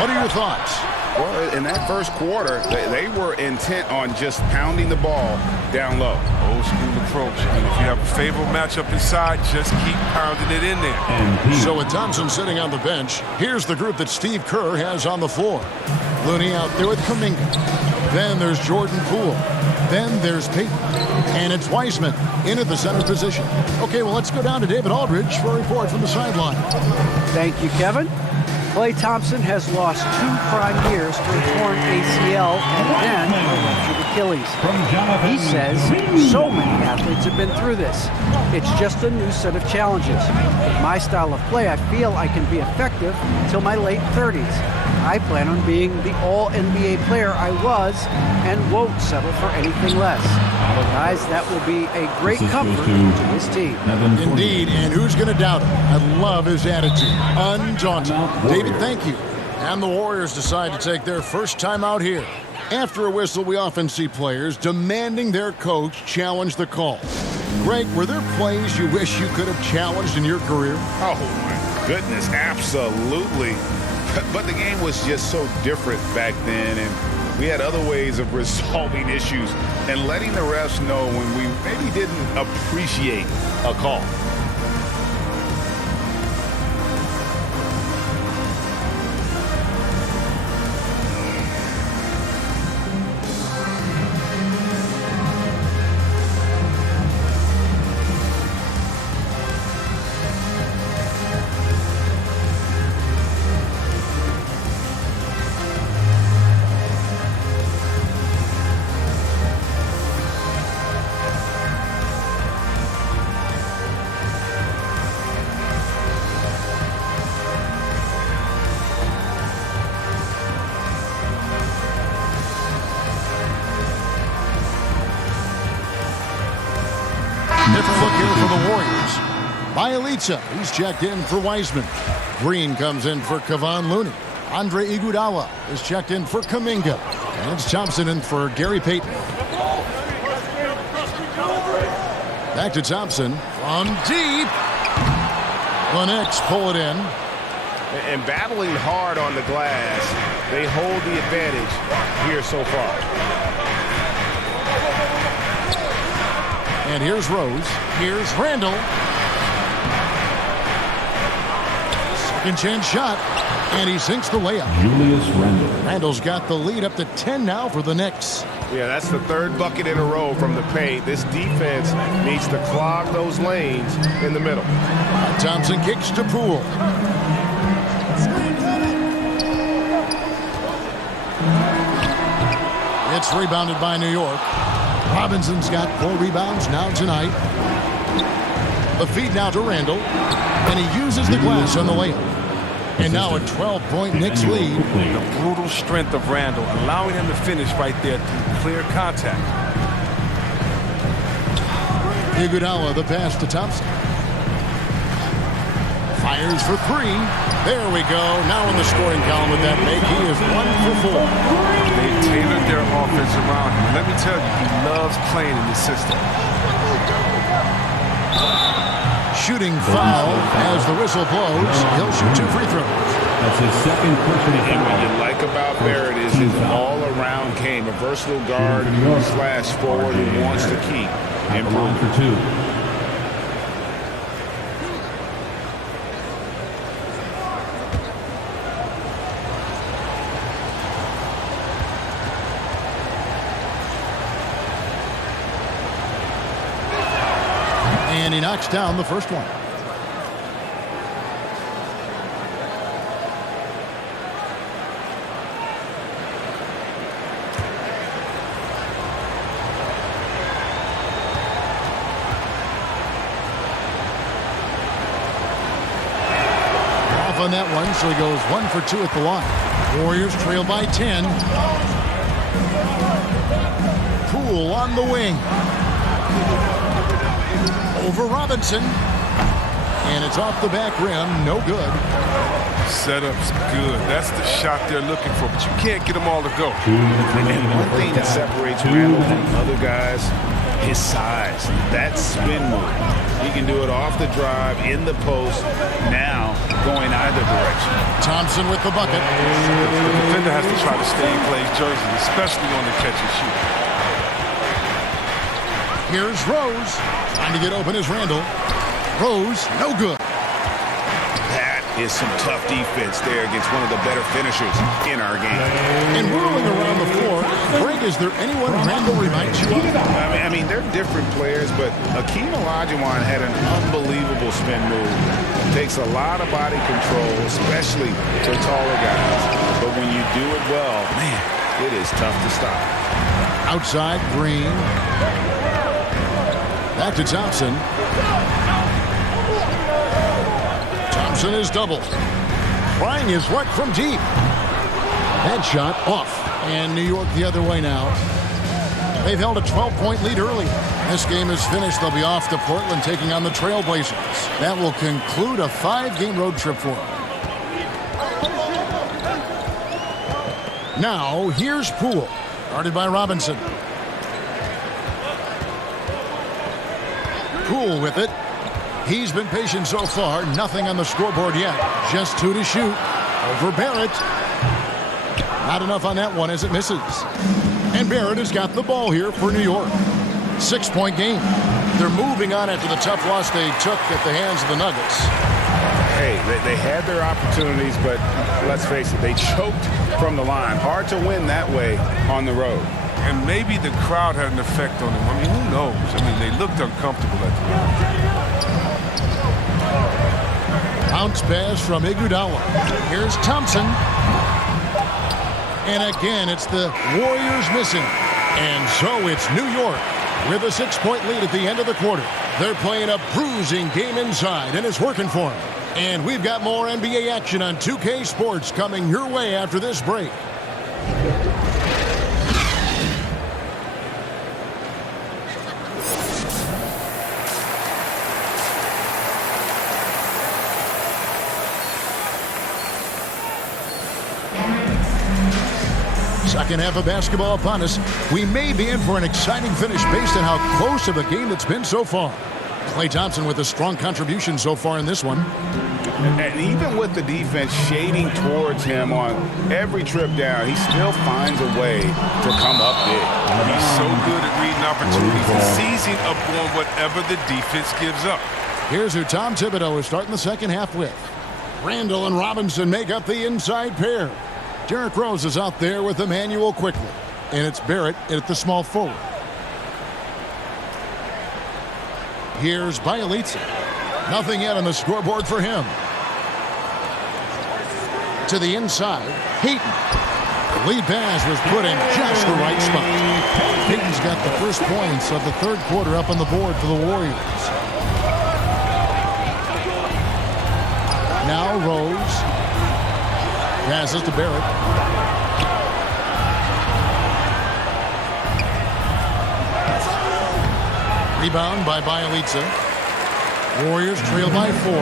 what are your thoughts? Well, in that first quarter, they were intent on just pounding the ball down low. Old school approach. And if you have a favorable matchup inside, just keep pounding it in there. So with Thompson sitting on the bench, here's the group that Steve Kerr has on the floor. Looney out there with Kuminga. Then there's Jordan Poole. Then there's Peyton. And it's Wiseman in at the center position. Okay, well, let's go down to David Aldridge for a report from the sideline. Thank you, Kevin. Klay Thompson has lost 2 prime years to a torn ACL and then a ruptured Achilles. He says so many athletes have been through this. It's just a new set of challenges. With my style of play, I feel I can be effective until my late 30s. I plan on being the all-NBA player I was and won't settle for anything less. Guys, that will be a great comfort to this team. Indeed, and who's going to doubt him? I love his attitude. Undaunted. David, thank you. And the Warriors decide to take their first time out here. After a whistle, we often see players demanding their coach challenge the call. Greg, were there plays you wish you could have challenged in your career? Oh, my goodness, absolutely. But the game was just so different back then, and we had other ways of resolving issues and letting the refs know when we maybe didn't appreciate a call. Different look here for the Warriors. Bielitsa, he's checked in for Wiseman. Green comes in for Kevon Looney. Andre Iguodala is checked in for Kuminga. And it's Thompson in for Gary Payton. Back to Thompson from deep. The Knicks pull it in. And battling hard on the glass, they hold the advantage here so far. And here's Rose. Here's Randall. Second chance shot. And he sinks the layup. Julius Randle. Randall's got the lead up to 10 now for the Knicks. Yeah, that's the third bucket in a row from the paint. This defense needs to clog those lanes in the middle. Thompson kicks to Poole. It's rebounded by New York. Robinson's got 4 rebounds now tonight. The feed now to Randall. And he uses the glass on the layup. And now a 12-point Knicks lead. The brutal strength of Randall, allowing him to finish right there through clear contact. Iguodala, the pass to Thompson. Fires for 3. There we go. Now in the scoring column with that make, he is 1 for 4. They tailored their offense around him. Let me tell you, he loves playing in this system. Shooting foul as the whistle blows. He'll shoot 2 free throws. That's his second personal And what foul. you like about Barrett is his all-around game, a versatile guard slash forward who wants to keep At the line for 2. And he knocks down the first one. Off on that one, so he goes 1 for 2 at the line. Warriors trail by 10. Poole on the wing. Over Robinson. And it's off the back rim. No good. Setup's good. That's the shot they're looking for, but you can't get them all to go. And one thing that separates Randall from other guys his size, that spin move. He can do it off the drive, in the post, now going either direction. Thompson with the bucket. The defender has to try to stay in Clay's jersey, especially on the catch and shoot. Here's Rose. Trying to get open is Randall. Rose, no good. That is some tough defense there against one of the better finishers in our game. And whirling around the floor, Greg, is there anyone Randall reminds you of? I mean, they're different players, but Akeem Olajuwon had an unbelievable spin move. It takes a lot of body control, especially for taller guys. But when you do it well, man, it is tough to stop. Outside, Green. Back to Thompson. Thompson is doubled. Trying his luck from deep. That shot off. And New York the other way now. They've held a 12-point lead early. This game is finished. They'll be off to Portland taking on the Trailblazers. That will conclude a 5-game road trip for them. Now, here's Poole. Guarded by Robinson. Poole with it. He's been patient so far. Nothing on the scoreboard yet. Just 2 to shoot. Over Barrett. Not enough on that one as it misses. And Barrett has got the ball here for New York. 6-point game. They're moving on after the tough loss they took at the hands of the Nuggets. Hey, they had their opportunities, but let's face it, they choked from the line. Hard to win that way on the road. And maybe the crowd had an effect on them. I mean, who knows? I mean, they looked uncomfortable at the end. Bounce pass from Iguodala. Here's Thompson. And again, it's the Warriors missing. And so it's New York with a 6-point lead at the end of the quarter. They're playing a bruising game inside, and it's working for them. And we've got more NBA action on 2K Sports coming your way after this break. Second half of basketball upon us. We may be in for an exciting finish based on how close of a game it's been so far. Klay Thompson with a strong contribution so far in this one. And even with the defense shading towards him on every trip down, he still finds a way to come up big. He's so good at reading opportunities and seizing upon whatever the defense gives up. Here's who Tom Thibodeau is starting the second half with. Randall and Robinson make up the inside pair. Derrick Rose is out there with Emmanuel quickly. And it's Barrett at the small forward. Here's Bielitsa. Nothing yet on the scoreboard for him. To the inside, Payton. Lead pass was put in just the right spot. Payton's got the first points of the third quarter up on the board for the Warriors. Now Rose. Passes to Barrett. Rebound by Bielitsa. Warriors trail by 4.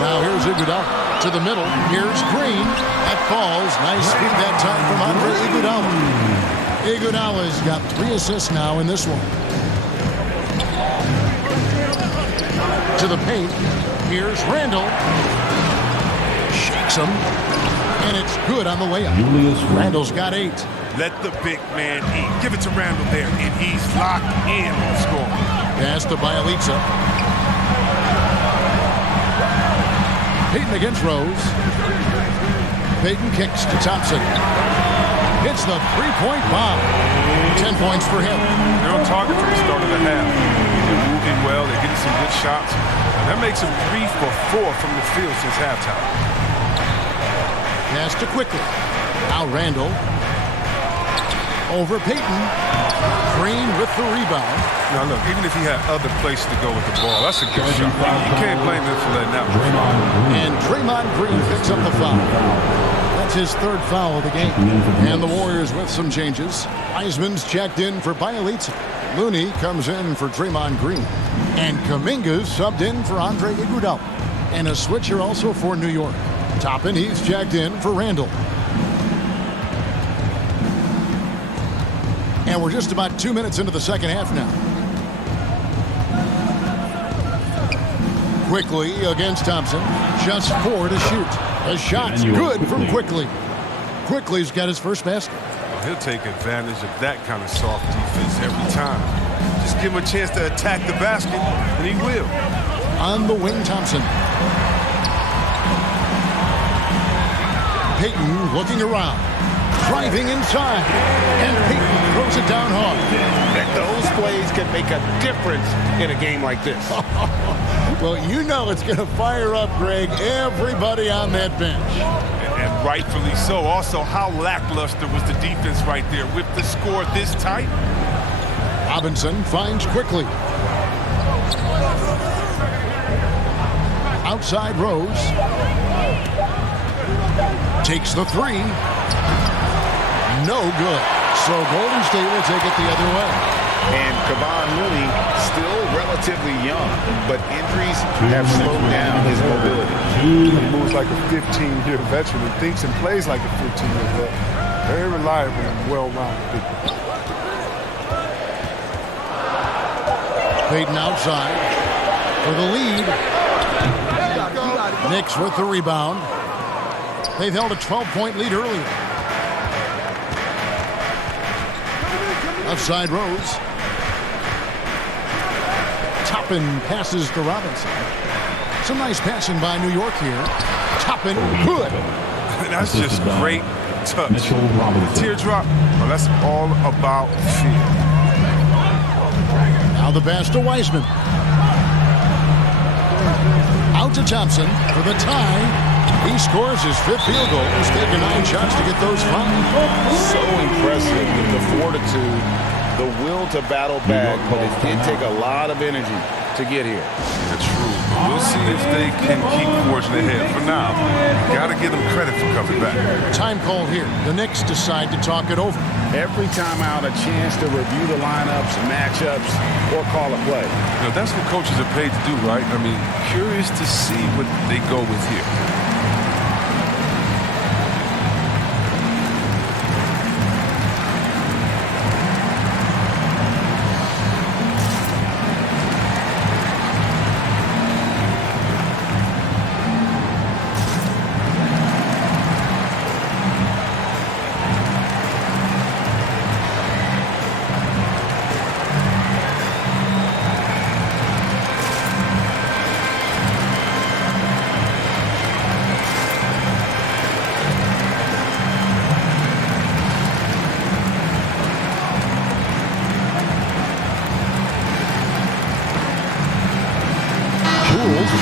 Now here's Iguodala to the middle. Here's Green. That falls. Nice speed that time from Andre Iguodala. Iguodala's got 3 assists now in this one. To the paint. Here's Randall. Shakes him. And it's good on the layup. Randall's got 8. Let the big man eat. Give it to Randall there, and he's locked in on the score. Pass to Bielitsa. Payton against Rose. Payton kicks to Thompson. Hits the 3-point bomb. 10 points for him. They're on target from the start of the half. They're moving well. They're getting some good shots. And that makes them 3 for 4 from the field since halftime. Pass to quickly. Now Randall. Over Payton. Green with the rebound. Now look, even if he had other places to go with the ball, that's a good shot. You can't blame him for letting that one. And Draymond Green picks up the foul. That's his 3rd foul of the game. And the Warriors with some changes. Wiseman's checked in for Bielitsa. Looney comes in for Draymond Green. And Kuminga's subbed in for Andre Iguodala. And a switcher also for New York. Toppin, he's checked in for Randall. And we're just about 2 minutes into the second half now. Quickly against Thompson. Just 4 to shoot. A shot's good from Quickly. Quickly's got his first basket. He'll take advantage of that kind of soft defense every time. Just give him a chance to attack the basket, and he will. On the wing, Thompson. Payton looking around. Driving inside. And Payton throws it down hard. Those plays can make a difference in a game like this. Well, you know it's going to fire up, Greg, everybody on that bench. And rightfully so. Also, how lackluster was the defense right there with the score this tight? Robinson finds Quickly. Outside Rose. Takes the 3. No good. So Golden State will take it the other way. And Kevon Looney still relatively young, but injuries have slowed down his mobility. He moves like a 15-year veteran and thinks and plays like a 15-year vet. Very reliable and well-rounded. Payton outside for the lead. Knicks with the rebound. They've held a 12-point lead earlier. Outside Rose. Toppin passes to Robinson. Some nice passing by New York here. Toppin, good. That's just great touch. Teardrop, well, that's all about fear. Now the pass to Wiseman. Out to Thompson for the tie. He scores his 5th field goal. He's taken 9 shots to get those 5. So impressive with the fortitude, the will to battle back, but it did take a lot of energy to get here. That's true. We'll see if they can keep forging ahead. For now, got to give them credit for coming back. Time call here. The Knicks decide to talk it over. Every time out, a chance to review the lineups, matchups, or call a play. You know, that's what coaches are paid to do, right? I mean, curious to see what they go with here.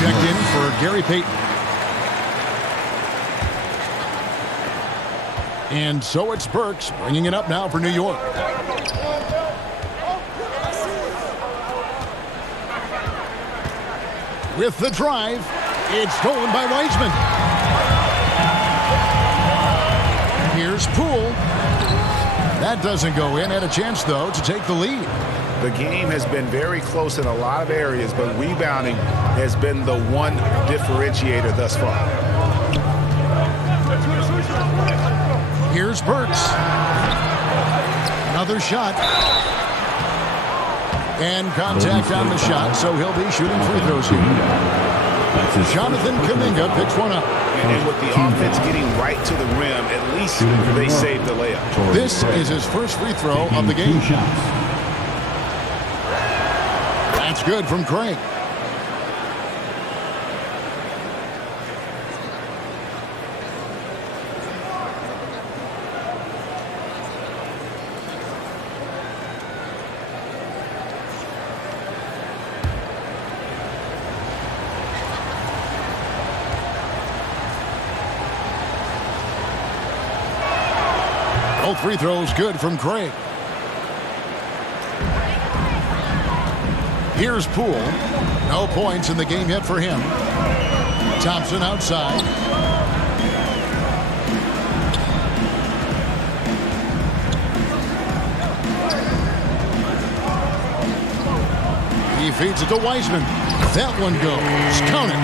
Checked in for Gary Payton. And so it's Burks bringing it up now for New York. With the drive, it's stolen by Wiseman. Here's Poole. That doesn't go in. Had a chance, though, to take the lead. The game has been very close in a lot of areas, but rebounding has been the one differentiator thus far. Here's Burks. Another shot. And contact on the shot, so he'll be shooting free throws here. Jonathan Kuminga picks one up. And with the offense getting right to the rim, at least they saved the layup. This is his first free throw of the game. That's good from Craig. Both free throws good from Craig. Here's Poole. No points in the game yet for him. Thompson outside. He feeds it to Wiseman. That one goes. Count it.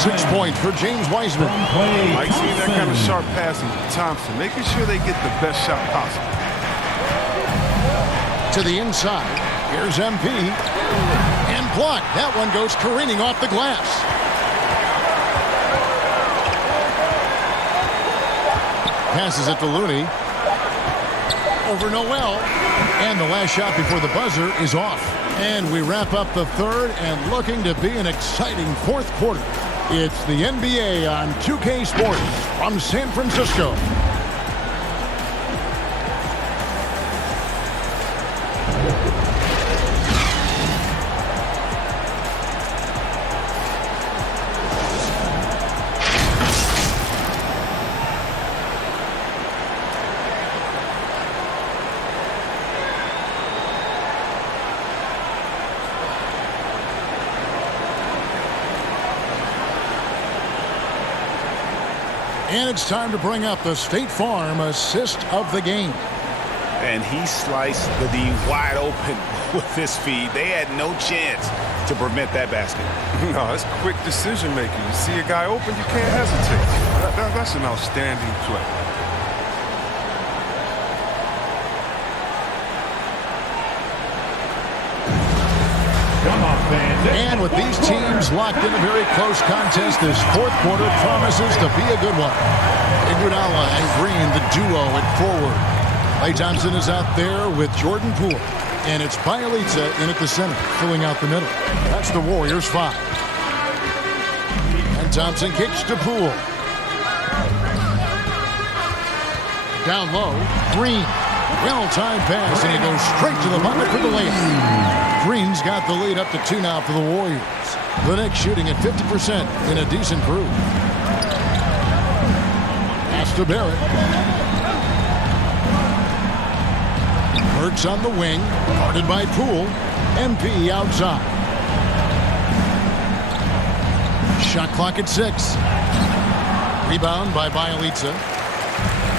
6 points for James Wiseman. Like seeing that kind of sharp passing from Thompson, making sure they get the best shot possible. To the inside. Here's MP. And blocked. That one goes careening off the glass. Passes it to Looney. Over Noel. And the last shot before the buzzer is off. And we wrap up the third and looking to be an exciting fourth quarter. It's the NBA on 2K Sports from San Francisco. And it's time to bring up the State Farm assist of the game. And he sliced the D wide open with his feed. They had no chance to prevent that basket. No, it's quick decision making. You see a guy open, you can't hesitate. That's an outstanding play. And with these teams locked in a very close contest, this fourth quarter promises to be a good one. Iguodala and Green, the duo at forward. Klay Thompson is out there with Jordan Poole. And it's Bielitsa in at the center, filling out the middle. That's the Warriors' 5. And Thompson kicks to Poole. Down low, Green. Well-timed pass, and he goes straight to the bucket for the layup. Green's got the lead up to 2 now for the Warriors. The Knicks shooting at 50% in a decent crew. Pass to Barrett. Burks on the wing, guarded by Poole. MP outside. Shot clock at 6. Rebound by Bielitsa.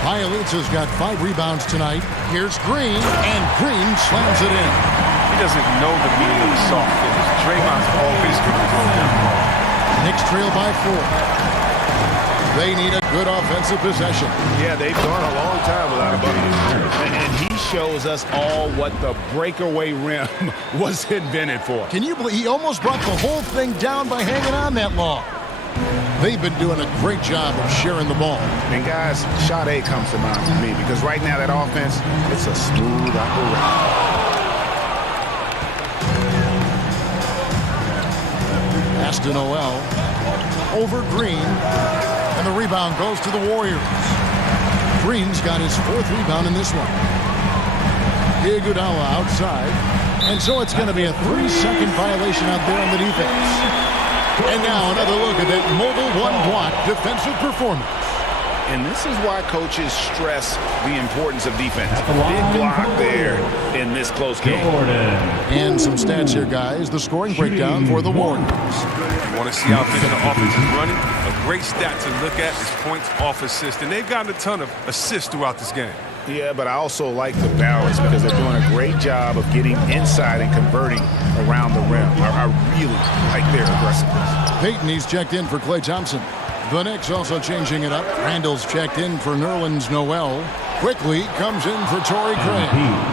Bielitsa's got 5 rebounds tonight. Here's Green, and Green slams it in. He doesn't know the meaning of the soft finish. Draymond's always going to throw that ball. Knicks trail by 4. They need a good offensive possession. Yeah, they've gone a long time without a bucket. And he shows us all what the breakaway rim was invented for. Can you believe he almost brought the whole thing down by hanging on that long? They've been doing a great job of sharing the ball. And guys, shot A comes to mind for me because right now that offense, it's a smooth operation. Pass to Noel. Over Green. And the rebound goes to the Warriors. Green's got his 4th rebound in this one. Iguodala outside. And so it's going to be a 3-second violation out there on the defense. And now another look at that mobile one-block defensive performance. And this is why coaches stress the importance of defense. Big block there in this close game. And some stats here, guys. The scoring breakdown for the Warriors. You want to see how efficient the offense is running? A great stat to look at is points off assist. And they've gotten a ton of assists throughout this game. Yeah, but I also like the balance because they're doing a great job of getting inside and converting around the rim. I really like their aggressiveness. Peyton, he's checked in for Klay Thompson. The Knicks also changing it up. Randall's checked in for Nerlens Noel. Quickly comes in for Torrey Craig.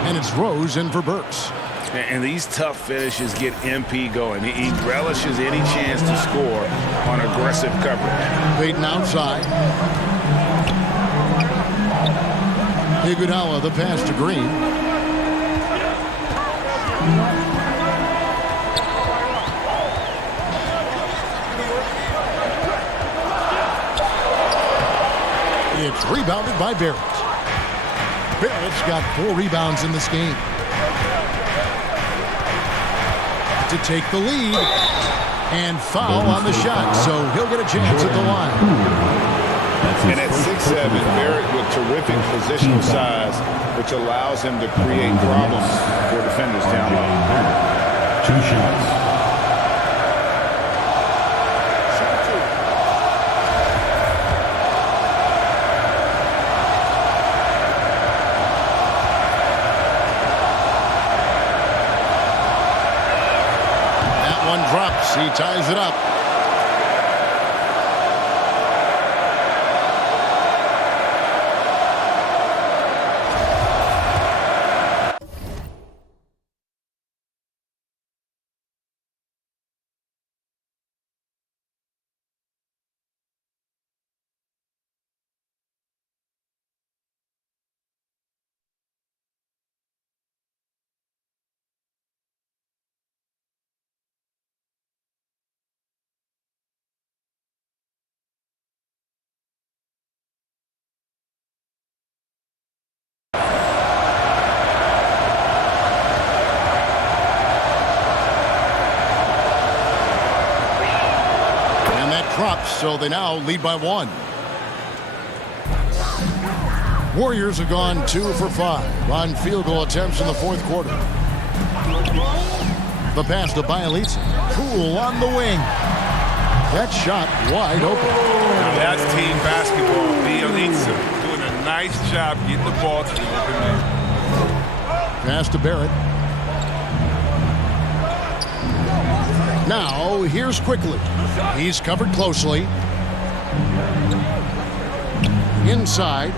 And it's Rose in for Burks. And these tough finishes get MP going. He relishes any chance to score on aggressive coverage. Peyton outside. Iguodala, the pass to Green. It's rebounded by Barrett. Barrett's got 4 rebounds in this game. To take the lead. And foul on the shot, so he'll get a chance at the line. And at 6'7", Barrett with terrific positional size, which allows him to create problems for defenders down low. 2 shots. That one drops. He ties it up. drops, so they now lead by 1. Warriors have gone 2 for 5 on field goal attempts in the fourth quarter. The pass to Bielitsa. Cool on the wing. That shot wide open. Now that's team basketball. Bielitsa doing a nice job getting the ball to the open man. Pass to Barrett. Now, here's Quickly. He's covered closely. Inside.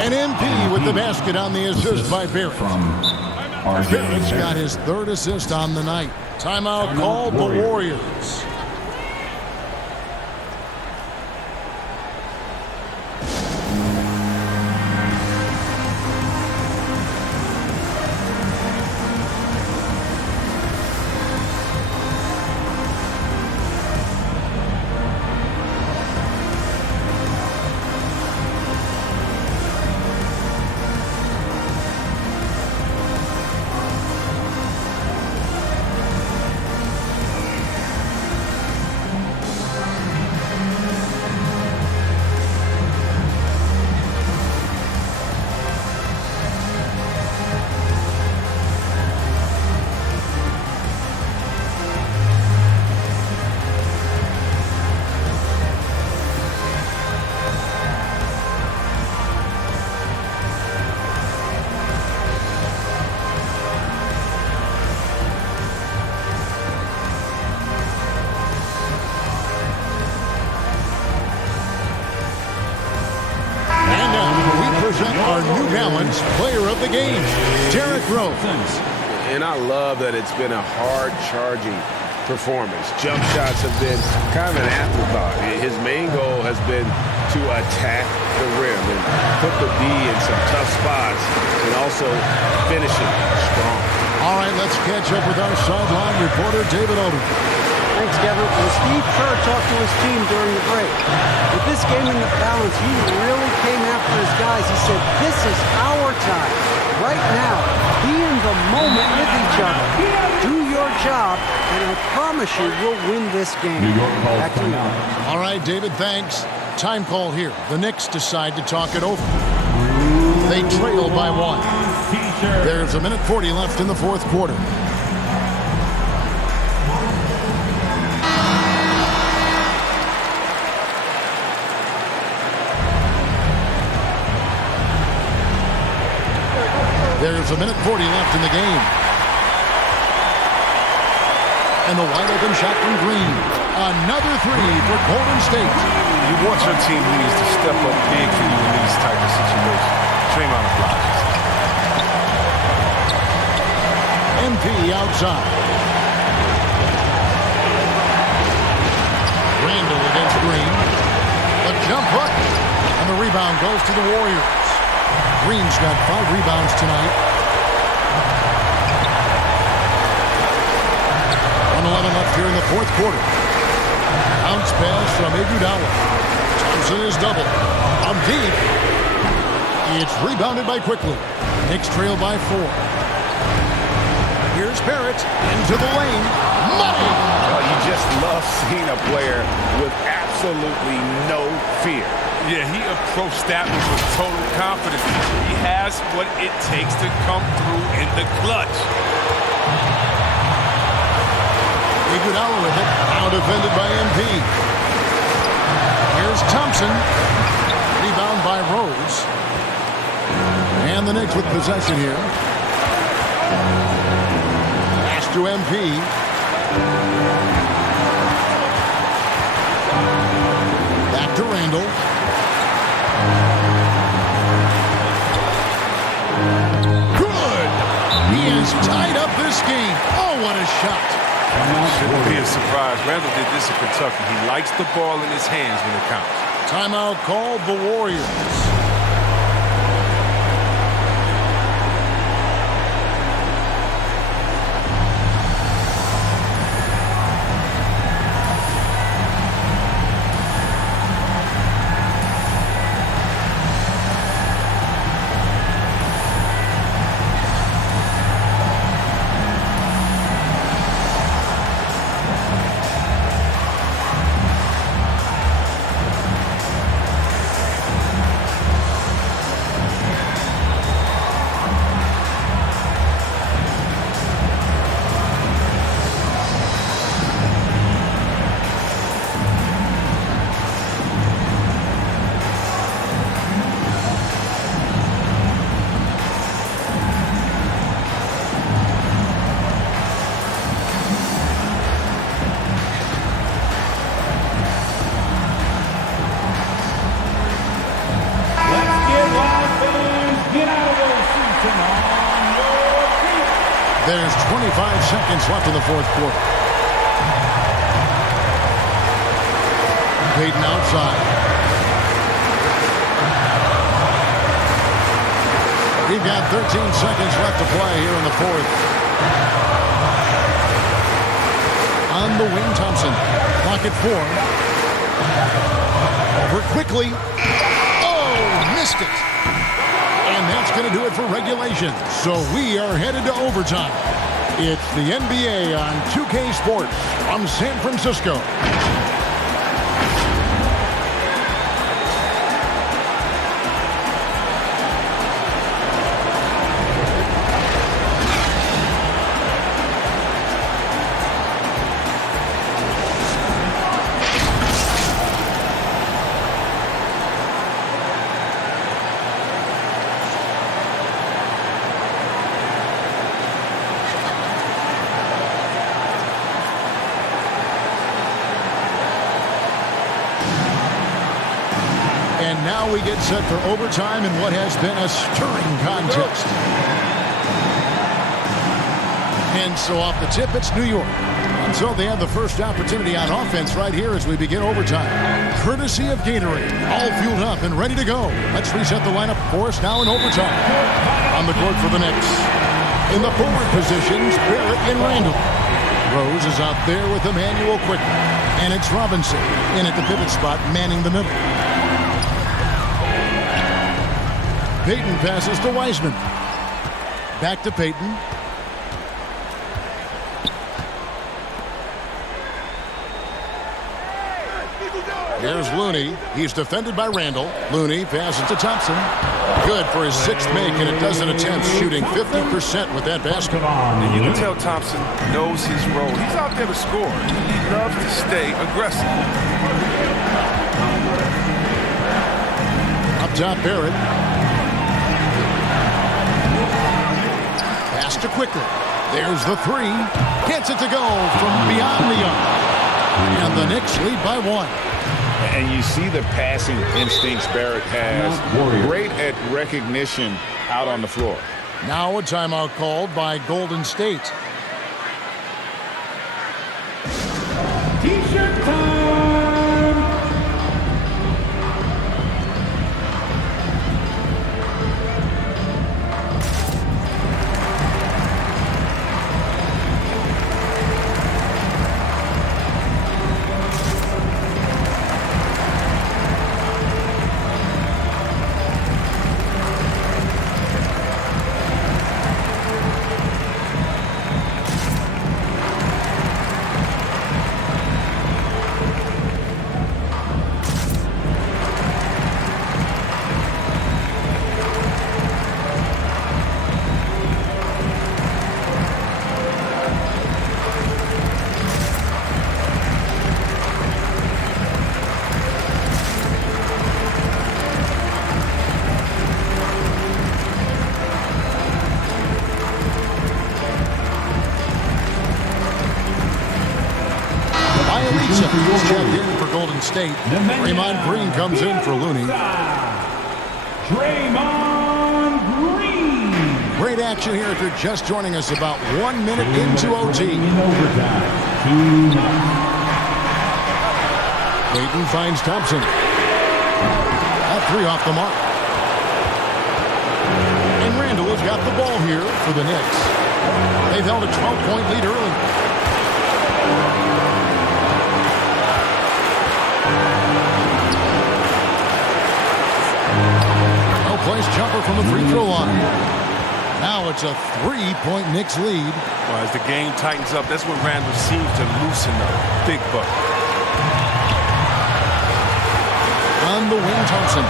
And MP with the basket on the assist by Barrett. Barrett's got his 3rd assist on the night. Timeout called the Warriors. Our New Balance player of the game, Derrick Rose. And I love that it's been a hard-charging performance. Jump shots have been kind of an afterthought. His main goal has been to attack the rim and put the D in some tough spots and also finish it strong. All right, let's catch up with our sideline reporter, David Odom. Thanks, Kevin. When Steve Kerr talked to his team during the break, with this game in the balance, he really came after his guys. He said, this is our time. Right now, be in the moment with each other. Do your job, and I promise you we'll win this game. Back to you. All right, David, thanks. Time call here. The Knicks decide to talk it over. They trail by 1. There's 1:40 left in the fourth quarter. There's 1:40 left in the game. And the wide open shot from Green. Another 3 for Golden State. You want your team leaders to step up big for you in these type of situations. Draymond obliges. MP outside. Randall against Green. A jump hook. And the rebound goes to the Warriors. Green's got 5 rebounds tonight. 1:11 left here in the fourth quarter. Bounce pass from Iguodala. Thompson is double. From deep. It's rebounded by Quickly. Knicks trail by 4. Here's Barrett into the lane. Money! Well, you just love seeing a player with absolutely no fear. Yeah, he approached that one with total confidence. He has what it takes to come through in the clutch. Iguodala with it. Now defended by MP. Here's Thompson. Rebound by Rose. And the Knicks with possession here. Pass to MP. Back to Randall. Good! He has tied up this game. Oh, what a shot. Shouldn't be a surprise. Randall did this in Kentucky. He likes the ball in his hands when it counts. Timeout called the Warriors. There's 25 seconds left in the fourth quarter. Payton outside. We've got 13 seconds left to play here in the fourth. On the wing, Thompson. Clock at 4. Over quickly. Oh, missed it. And that's going to do it for regulation. So we are headed to overtime. It's the NBA on 2K Sports from San Francisco. And now we get set for overtime in what has been a stirring contest. And so off the tip, it's New York. And so they have the first opportunity on offense right here as we begin overtime. Courtesy of Gatorade. All fueled up and ready to go. Let's reset the lineup for us now in overtime. On the court for the Knicks. In the forward positions, Barrett and Randall. Rose is out there with Emmanuel Quickly. And it's Robinson in at the pivot spot, manning the middle. Payton passes to Wiseman. Back to Payton. Here's Looney. He's defended by Randall. Looney passes to Thompson. Good for his sixth make, and it doesn't attempt, shooting 50% with that basket. And you can tell Thompson knows his role. He's out there to score. He loves to stay aggressive. Up top, Barrett. Pass to Quickly. There's the three. Gets it to go from beyond the arc. And the Knicks lead by 1. And you see the passing instincts Barrett has. Great at recognition out on the floor. Now a timeout called by Golden State. T-shirt time! He's checked in for Golden State. Draymond Green comes in for Looney. Draymond Green. Great action here if you're just joining us about 1 minute into OT. Payton finds Thompson. That three off the mark. And Randall has got the ball here for the Knicks. They've held a 12-point lead early. Place jumper from the free throw line. Now it's a 3-point Knicks lead. Well, as the game tightens up, that's when Randall seems to loosen up. Big bucket. On the wing, Thompson.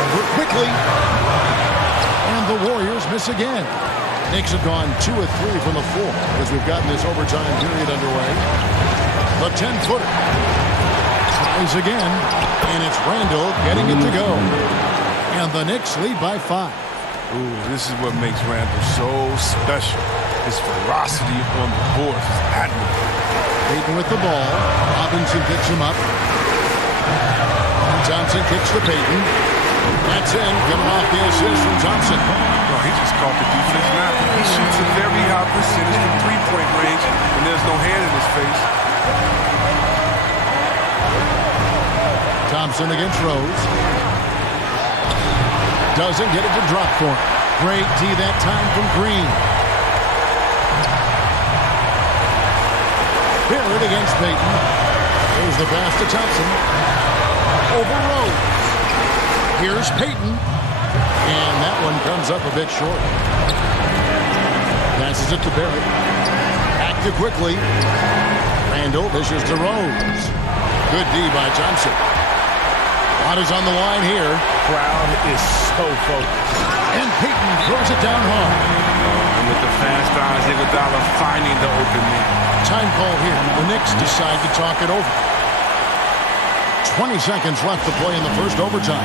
Over quickly. And the Warriors miss again. Knicks have gone 2 of 3 from the floor as we've gotten this overtime period underway. The 10-footer. Tries again. And it's Randall getting it to go. And the Knicks lead by 5. Ooh, this is what makes Randall so special. His ferocity on the boards is admirable. Payton with the ball. Robinson picks him up. And Thompson kicks to Payton. That's in, coming off the assist from Thompson. No, he just caught the defense napping. He shoots a very high percentage from three-point range, and there's no hand in his face. Thompson against Rose. Doesn't get it to drop for him. Great D that time from Green. Barrett against Payton. Here's the pass to Thompson. Over Rose. Here's Payton. And that one comes up a bit short. Passes it to Barrett. Back to quickly. Randall dishes to Rose. Good D by Thompson. A lot is on the line here. Crowd is so focused. And Payton throws it down hard. And with the fast eyes, Iguodala finding the open man. Time call here. The Knicks decide to talk it over. 20 seconds left to play in the first overtime.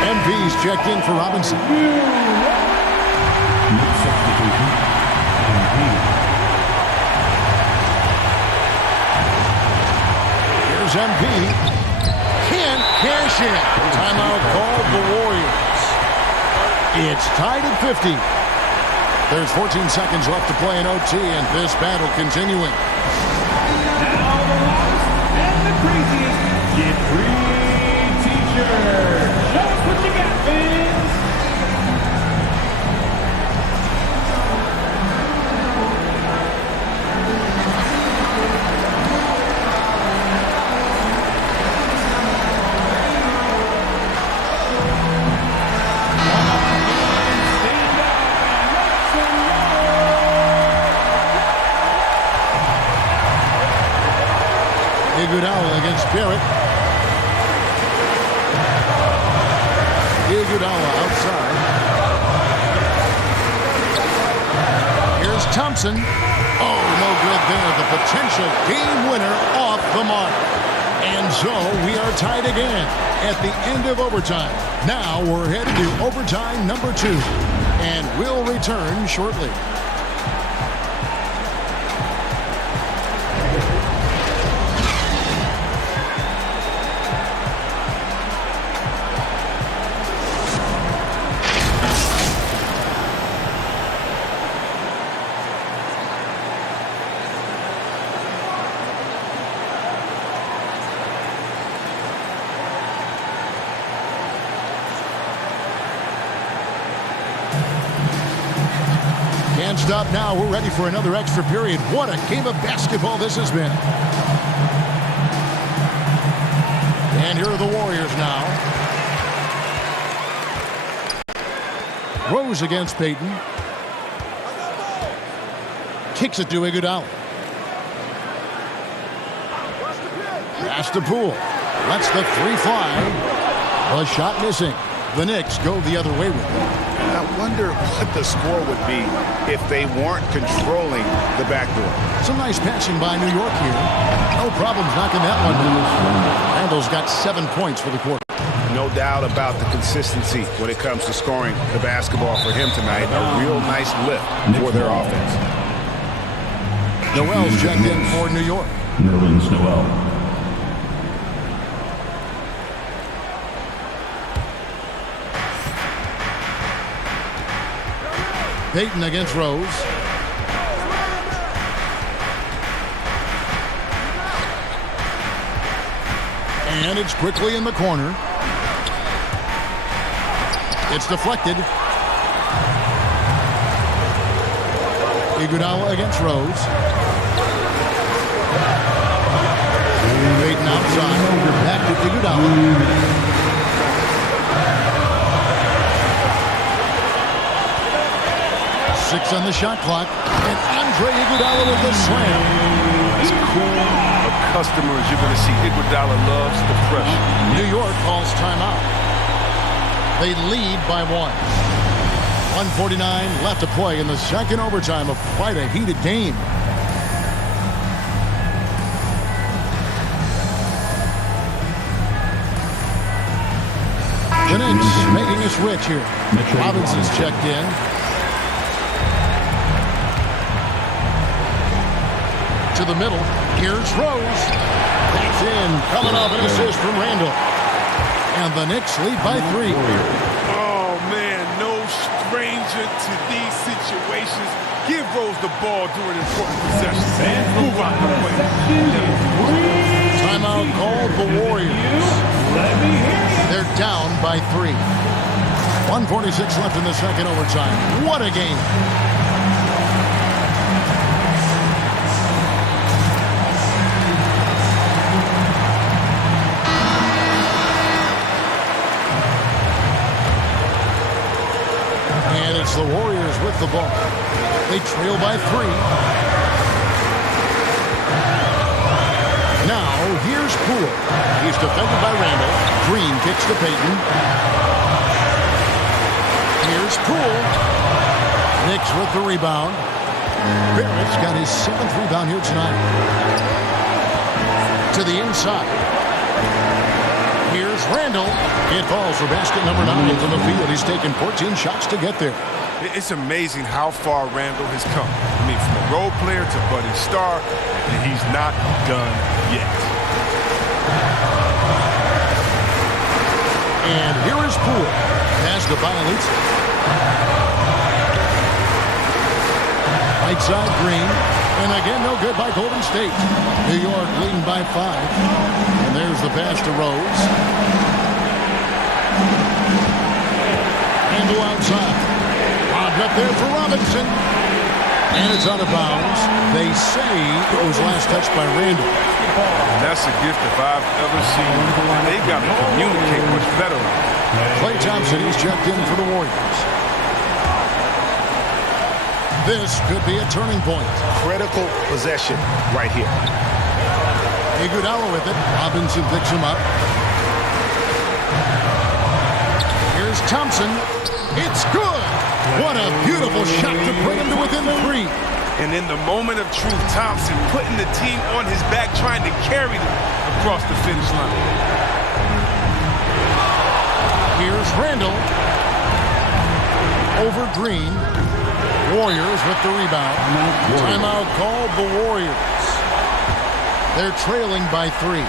MP's checked in for Robinson. Here's MP. Can't cash in. Timeout called the Warriors. It's tied at 50. There's 14 seconds left to play in OT, and this battle continuing. Now the loudest and the craziest get free t-shirt. Show us what you got, fans. Iguodala against Barrett. Iguodala outside. Here's Thompson. Oh, no good there. The potential game winner off the mark. And so we are tied again at the end of overtime. Now we're headed to overtime number 2. And we'll return shortly. Can't stop now. We're ready for another extra period. What a game of basketball this has been. And here are the Warriors now. Rose against Payton. Kicks it to Iguodala. Pass to Poole. Lets the three fly. A shot missing. The Knicks go the other way with it. I wonder what the score would be if they weren't controlling the backdoor. Some nice passing by New York here. No problems knocking that one down. Randall's got 7 points for the quarter. No doubt about the consistency when it comes to scoring the basketball for him tonight. A real nice lift for their offense. Noel's checked in for New York. Nerlens Noel. Payton against Rose. And it's quickly in the corner. It's deflected. Iguodala against Rose. Waiting outside. Back to Iguodala. 6 on the shot clock. And Andre Iguodala with the slam. As cool a customer as you're going to see. Iguodala loves the pressure. New York calls timeout. They lead by 1. 1:49 left to play in the second overtime of quite a heated game. The Knicks making a switch here. Robinson's checked in. To the middle. Here's Rose. That's in. Coming off an assist from Randall. And the Knicks lead by 3. Oh, man, no stranger to these situations. Give Rose the ball during important possessions. Move out the way. Timeout called the Warriors. They're down by 3. 1:46 left in the second overtime. What a game. And it's the Warriors with the ball. They trail by 3. Now, here's Poole. He's defended by Randall. Green kicks to Payton. Here's Poole. Knicks with the rebound. Barrett's got his 7th rebound here tonight. To the inside. Here's Randall. It falls for basket number 9 from the field. He's taken 14 shots to get there. It's amazing how far Randall has come. I mean, from a role player to budding star, and he's not done yet. And here is Poole. Pass to Bielitsa. Right side Green. And again, no good by Golden State. New York leading by 5. And there's the pass to Rose. And go outside. Lobbed up there for Robinson. And it's out of bounds. They say it was last touched by Randall. And that's a gift if I've ever seen. They've got to communicate much better. Klay Thompson is checked in for the Warriors. This could be a turning point. Critical possession right here. Iguodala with it. Robinson picks him up. Here's Thompson. It's good. What a beautiful shot to bring him to within 3. And in the moment of truth, Thompson putting the team on his back, trying to carry them across the finish line. Here's Randall. Over Green. Warriors with the rebound. Timeout called the Warriors. They're trailing by 3.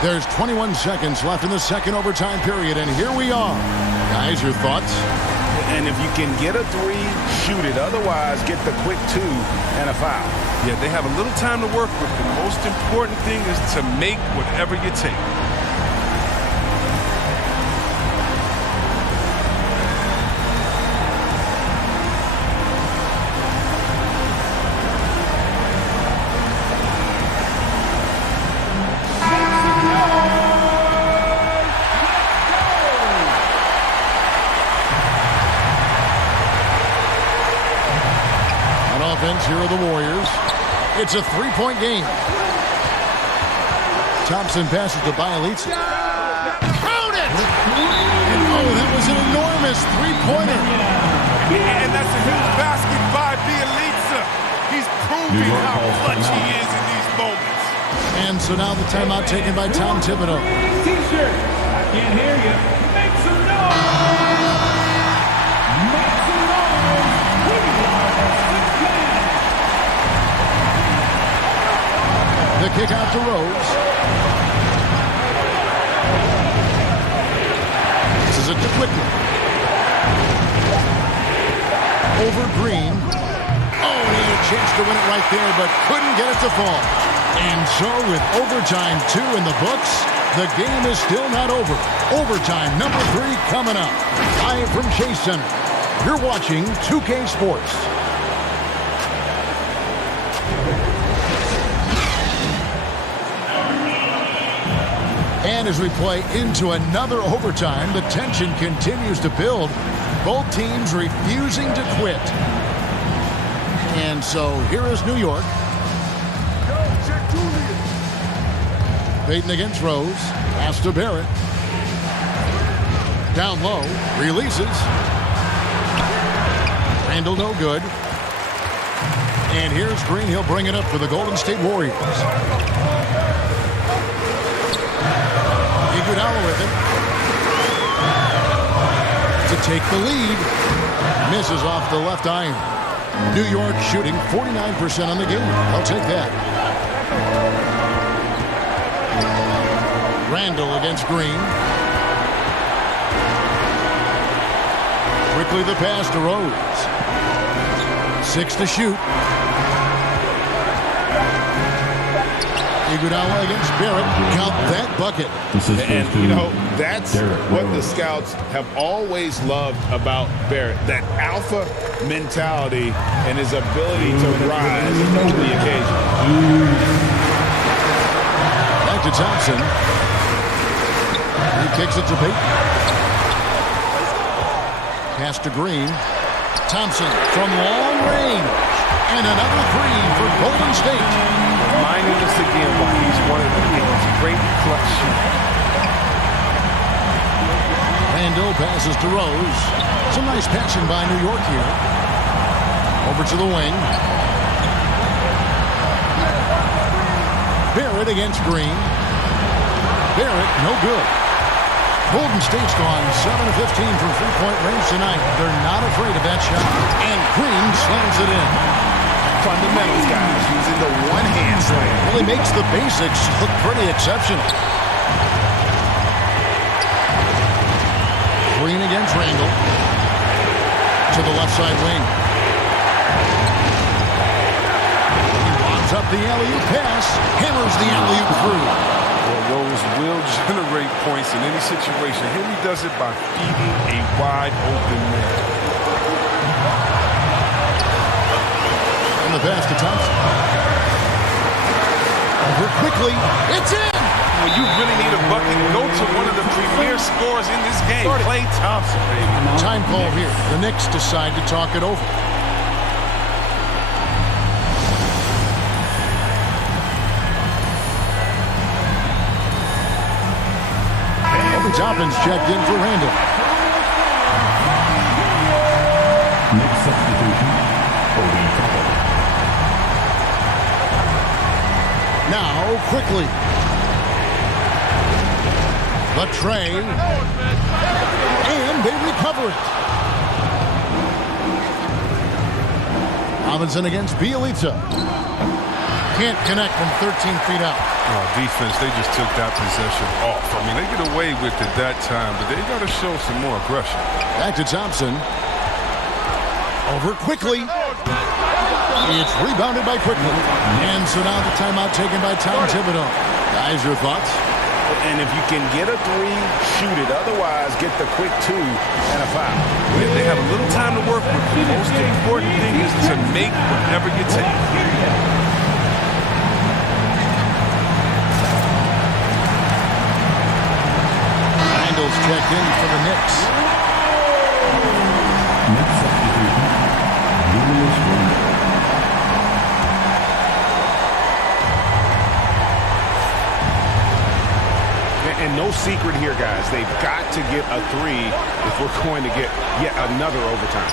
There's 21 seconds left in the second overtime period, and here we are. Guys, your thoughts? And if you can get a 3, shoot it. Otherwise, get the quick 2 and a foul. Yeah, they have a little time to work with. The most important thing is to make whatever you take. Here are the Warriors. It's a 3-point game. Thompson passes to Bielitsa. Count it! And oh, that was an enormous 3-pointer. And that's a huge basket by Bielitsa. He's proving how clutch he is in these moments. And so now the timeout taken by Tom Thibodeau. T-shirt, I can't hear you. Make some noise! Make some noise! We are 6-10. The kick out to Rose. This is it to quickly. Over Green. Oh, he had a chance to win it right there, but couldn't get it to fall. And so with overtime 2 in the books, The game is still not over. Overtime number 3 coming up. Live from Chase Center. You're watching 2K Sports. And as we play into another overtime, the tension continues to build. Both teams refusing to quit. And so here is New York. Peyton against Rose. Pass to Barrett. Down low. Releases. Randall no good. And here's Green. He'll bring it up for the Golden State Warriors. Iguodala with it. To take the lead. Misses off the left iron. New York shooting 49% on the game. I'll take that. Randall against Green. Quickly the pass to Rose. 6 to shoot. Iguodala against Barrett. Count that bucket. And, you know, that's what the scouts have always loved about Barrett. That alpha mentality and his ability to rise to the occasion. Back to Thompson. He kicks it to Peyton. Pass to Green. Thompson from long range. And another 3 for Golden State. Reminding us again why he's one of the game's great clutch shooters. Randall passes to Rose. Some nice passing by New York here. Over to the wing. Barrett against Green. Barrett, no good. Golden State's gone 7 of 15 from three-point range tonight. They're not afraid of that shot. And Green slams it in. Fundamentals, guys, using the one-hand slam. Really makes the basics look pretty exceptional. Green against Randall. To the left side wing. He lobs up the alley-oop pass. Hammers the alley-oop through. Well, Rose will generate points in any situation. Here he does it by feeding a wide open man. And the pass to Thompson. Over quickly. It's in! When you really need a bucket, go to one of the premier scorers in this game. Klay Thompson, baby. Time call here. The Knicks decide to talk it over. Toppin's checked in for Randall. Next substitution, Now, quickly. The tray. And they recover it. Robinson against Bielitsa. Can't connect from 13 feet out. Defense, they just took that possession off. I mean, they get away with it that time, but they got to show some more aggression. Back to Thompson. Over quickly. It's rebounded by Quickly. And so now the timeout taken by Tom Thibodeau. Guys, your thoughts? And if you can get a 3, shoot it. Otherwise, get the quick 2 and a foul. They have a little time to work with. The most important thing is to make whatever you take. Checked in for the Knicks. Next substitution, Julius Randle. And no secret here, guys. They've got to get a 3 if we're going to get yet another overtime.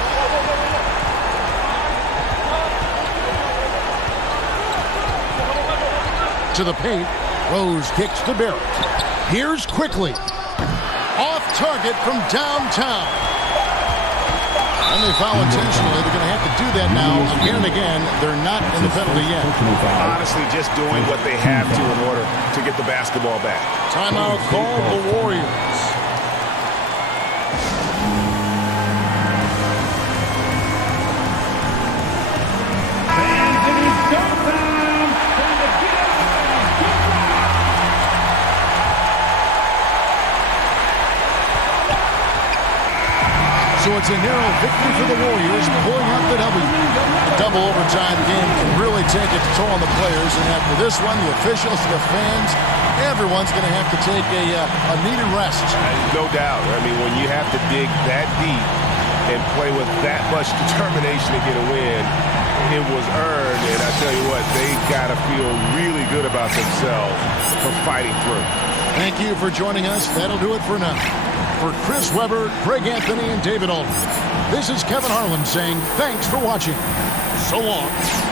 To the paint. Rose kicks to Barrett. Here's Quickly. Off target from downtown. And they foul intentionally. They're going to have to do that now again and again. They're not in the penalty yet. Honestly, just doing what they have to in order to get the basketball back. Timeout called the Warriors. So it's a narrow victory for the Warriors, pulling out the W. A double overtime game can really take its toll on the players, and after this one, the officials, the fans, everyone's going to have to take a needed rest. No doubt. I mean, when you have to dig that deep and play with that much determination to get a win, it was earned, and I tell you what, they got to feel really good about themselves for fighting through. Thank you for joining us. That'll do it for now. For Chris Webber, Greg Anthony, and David Aldridge, this is Kevin Harlan saying thanks for watching. So long.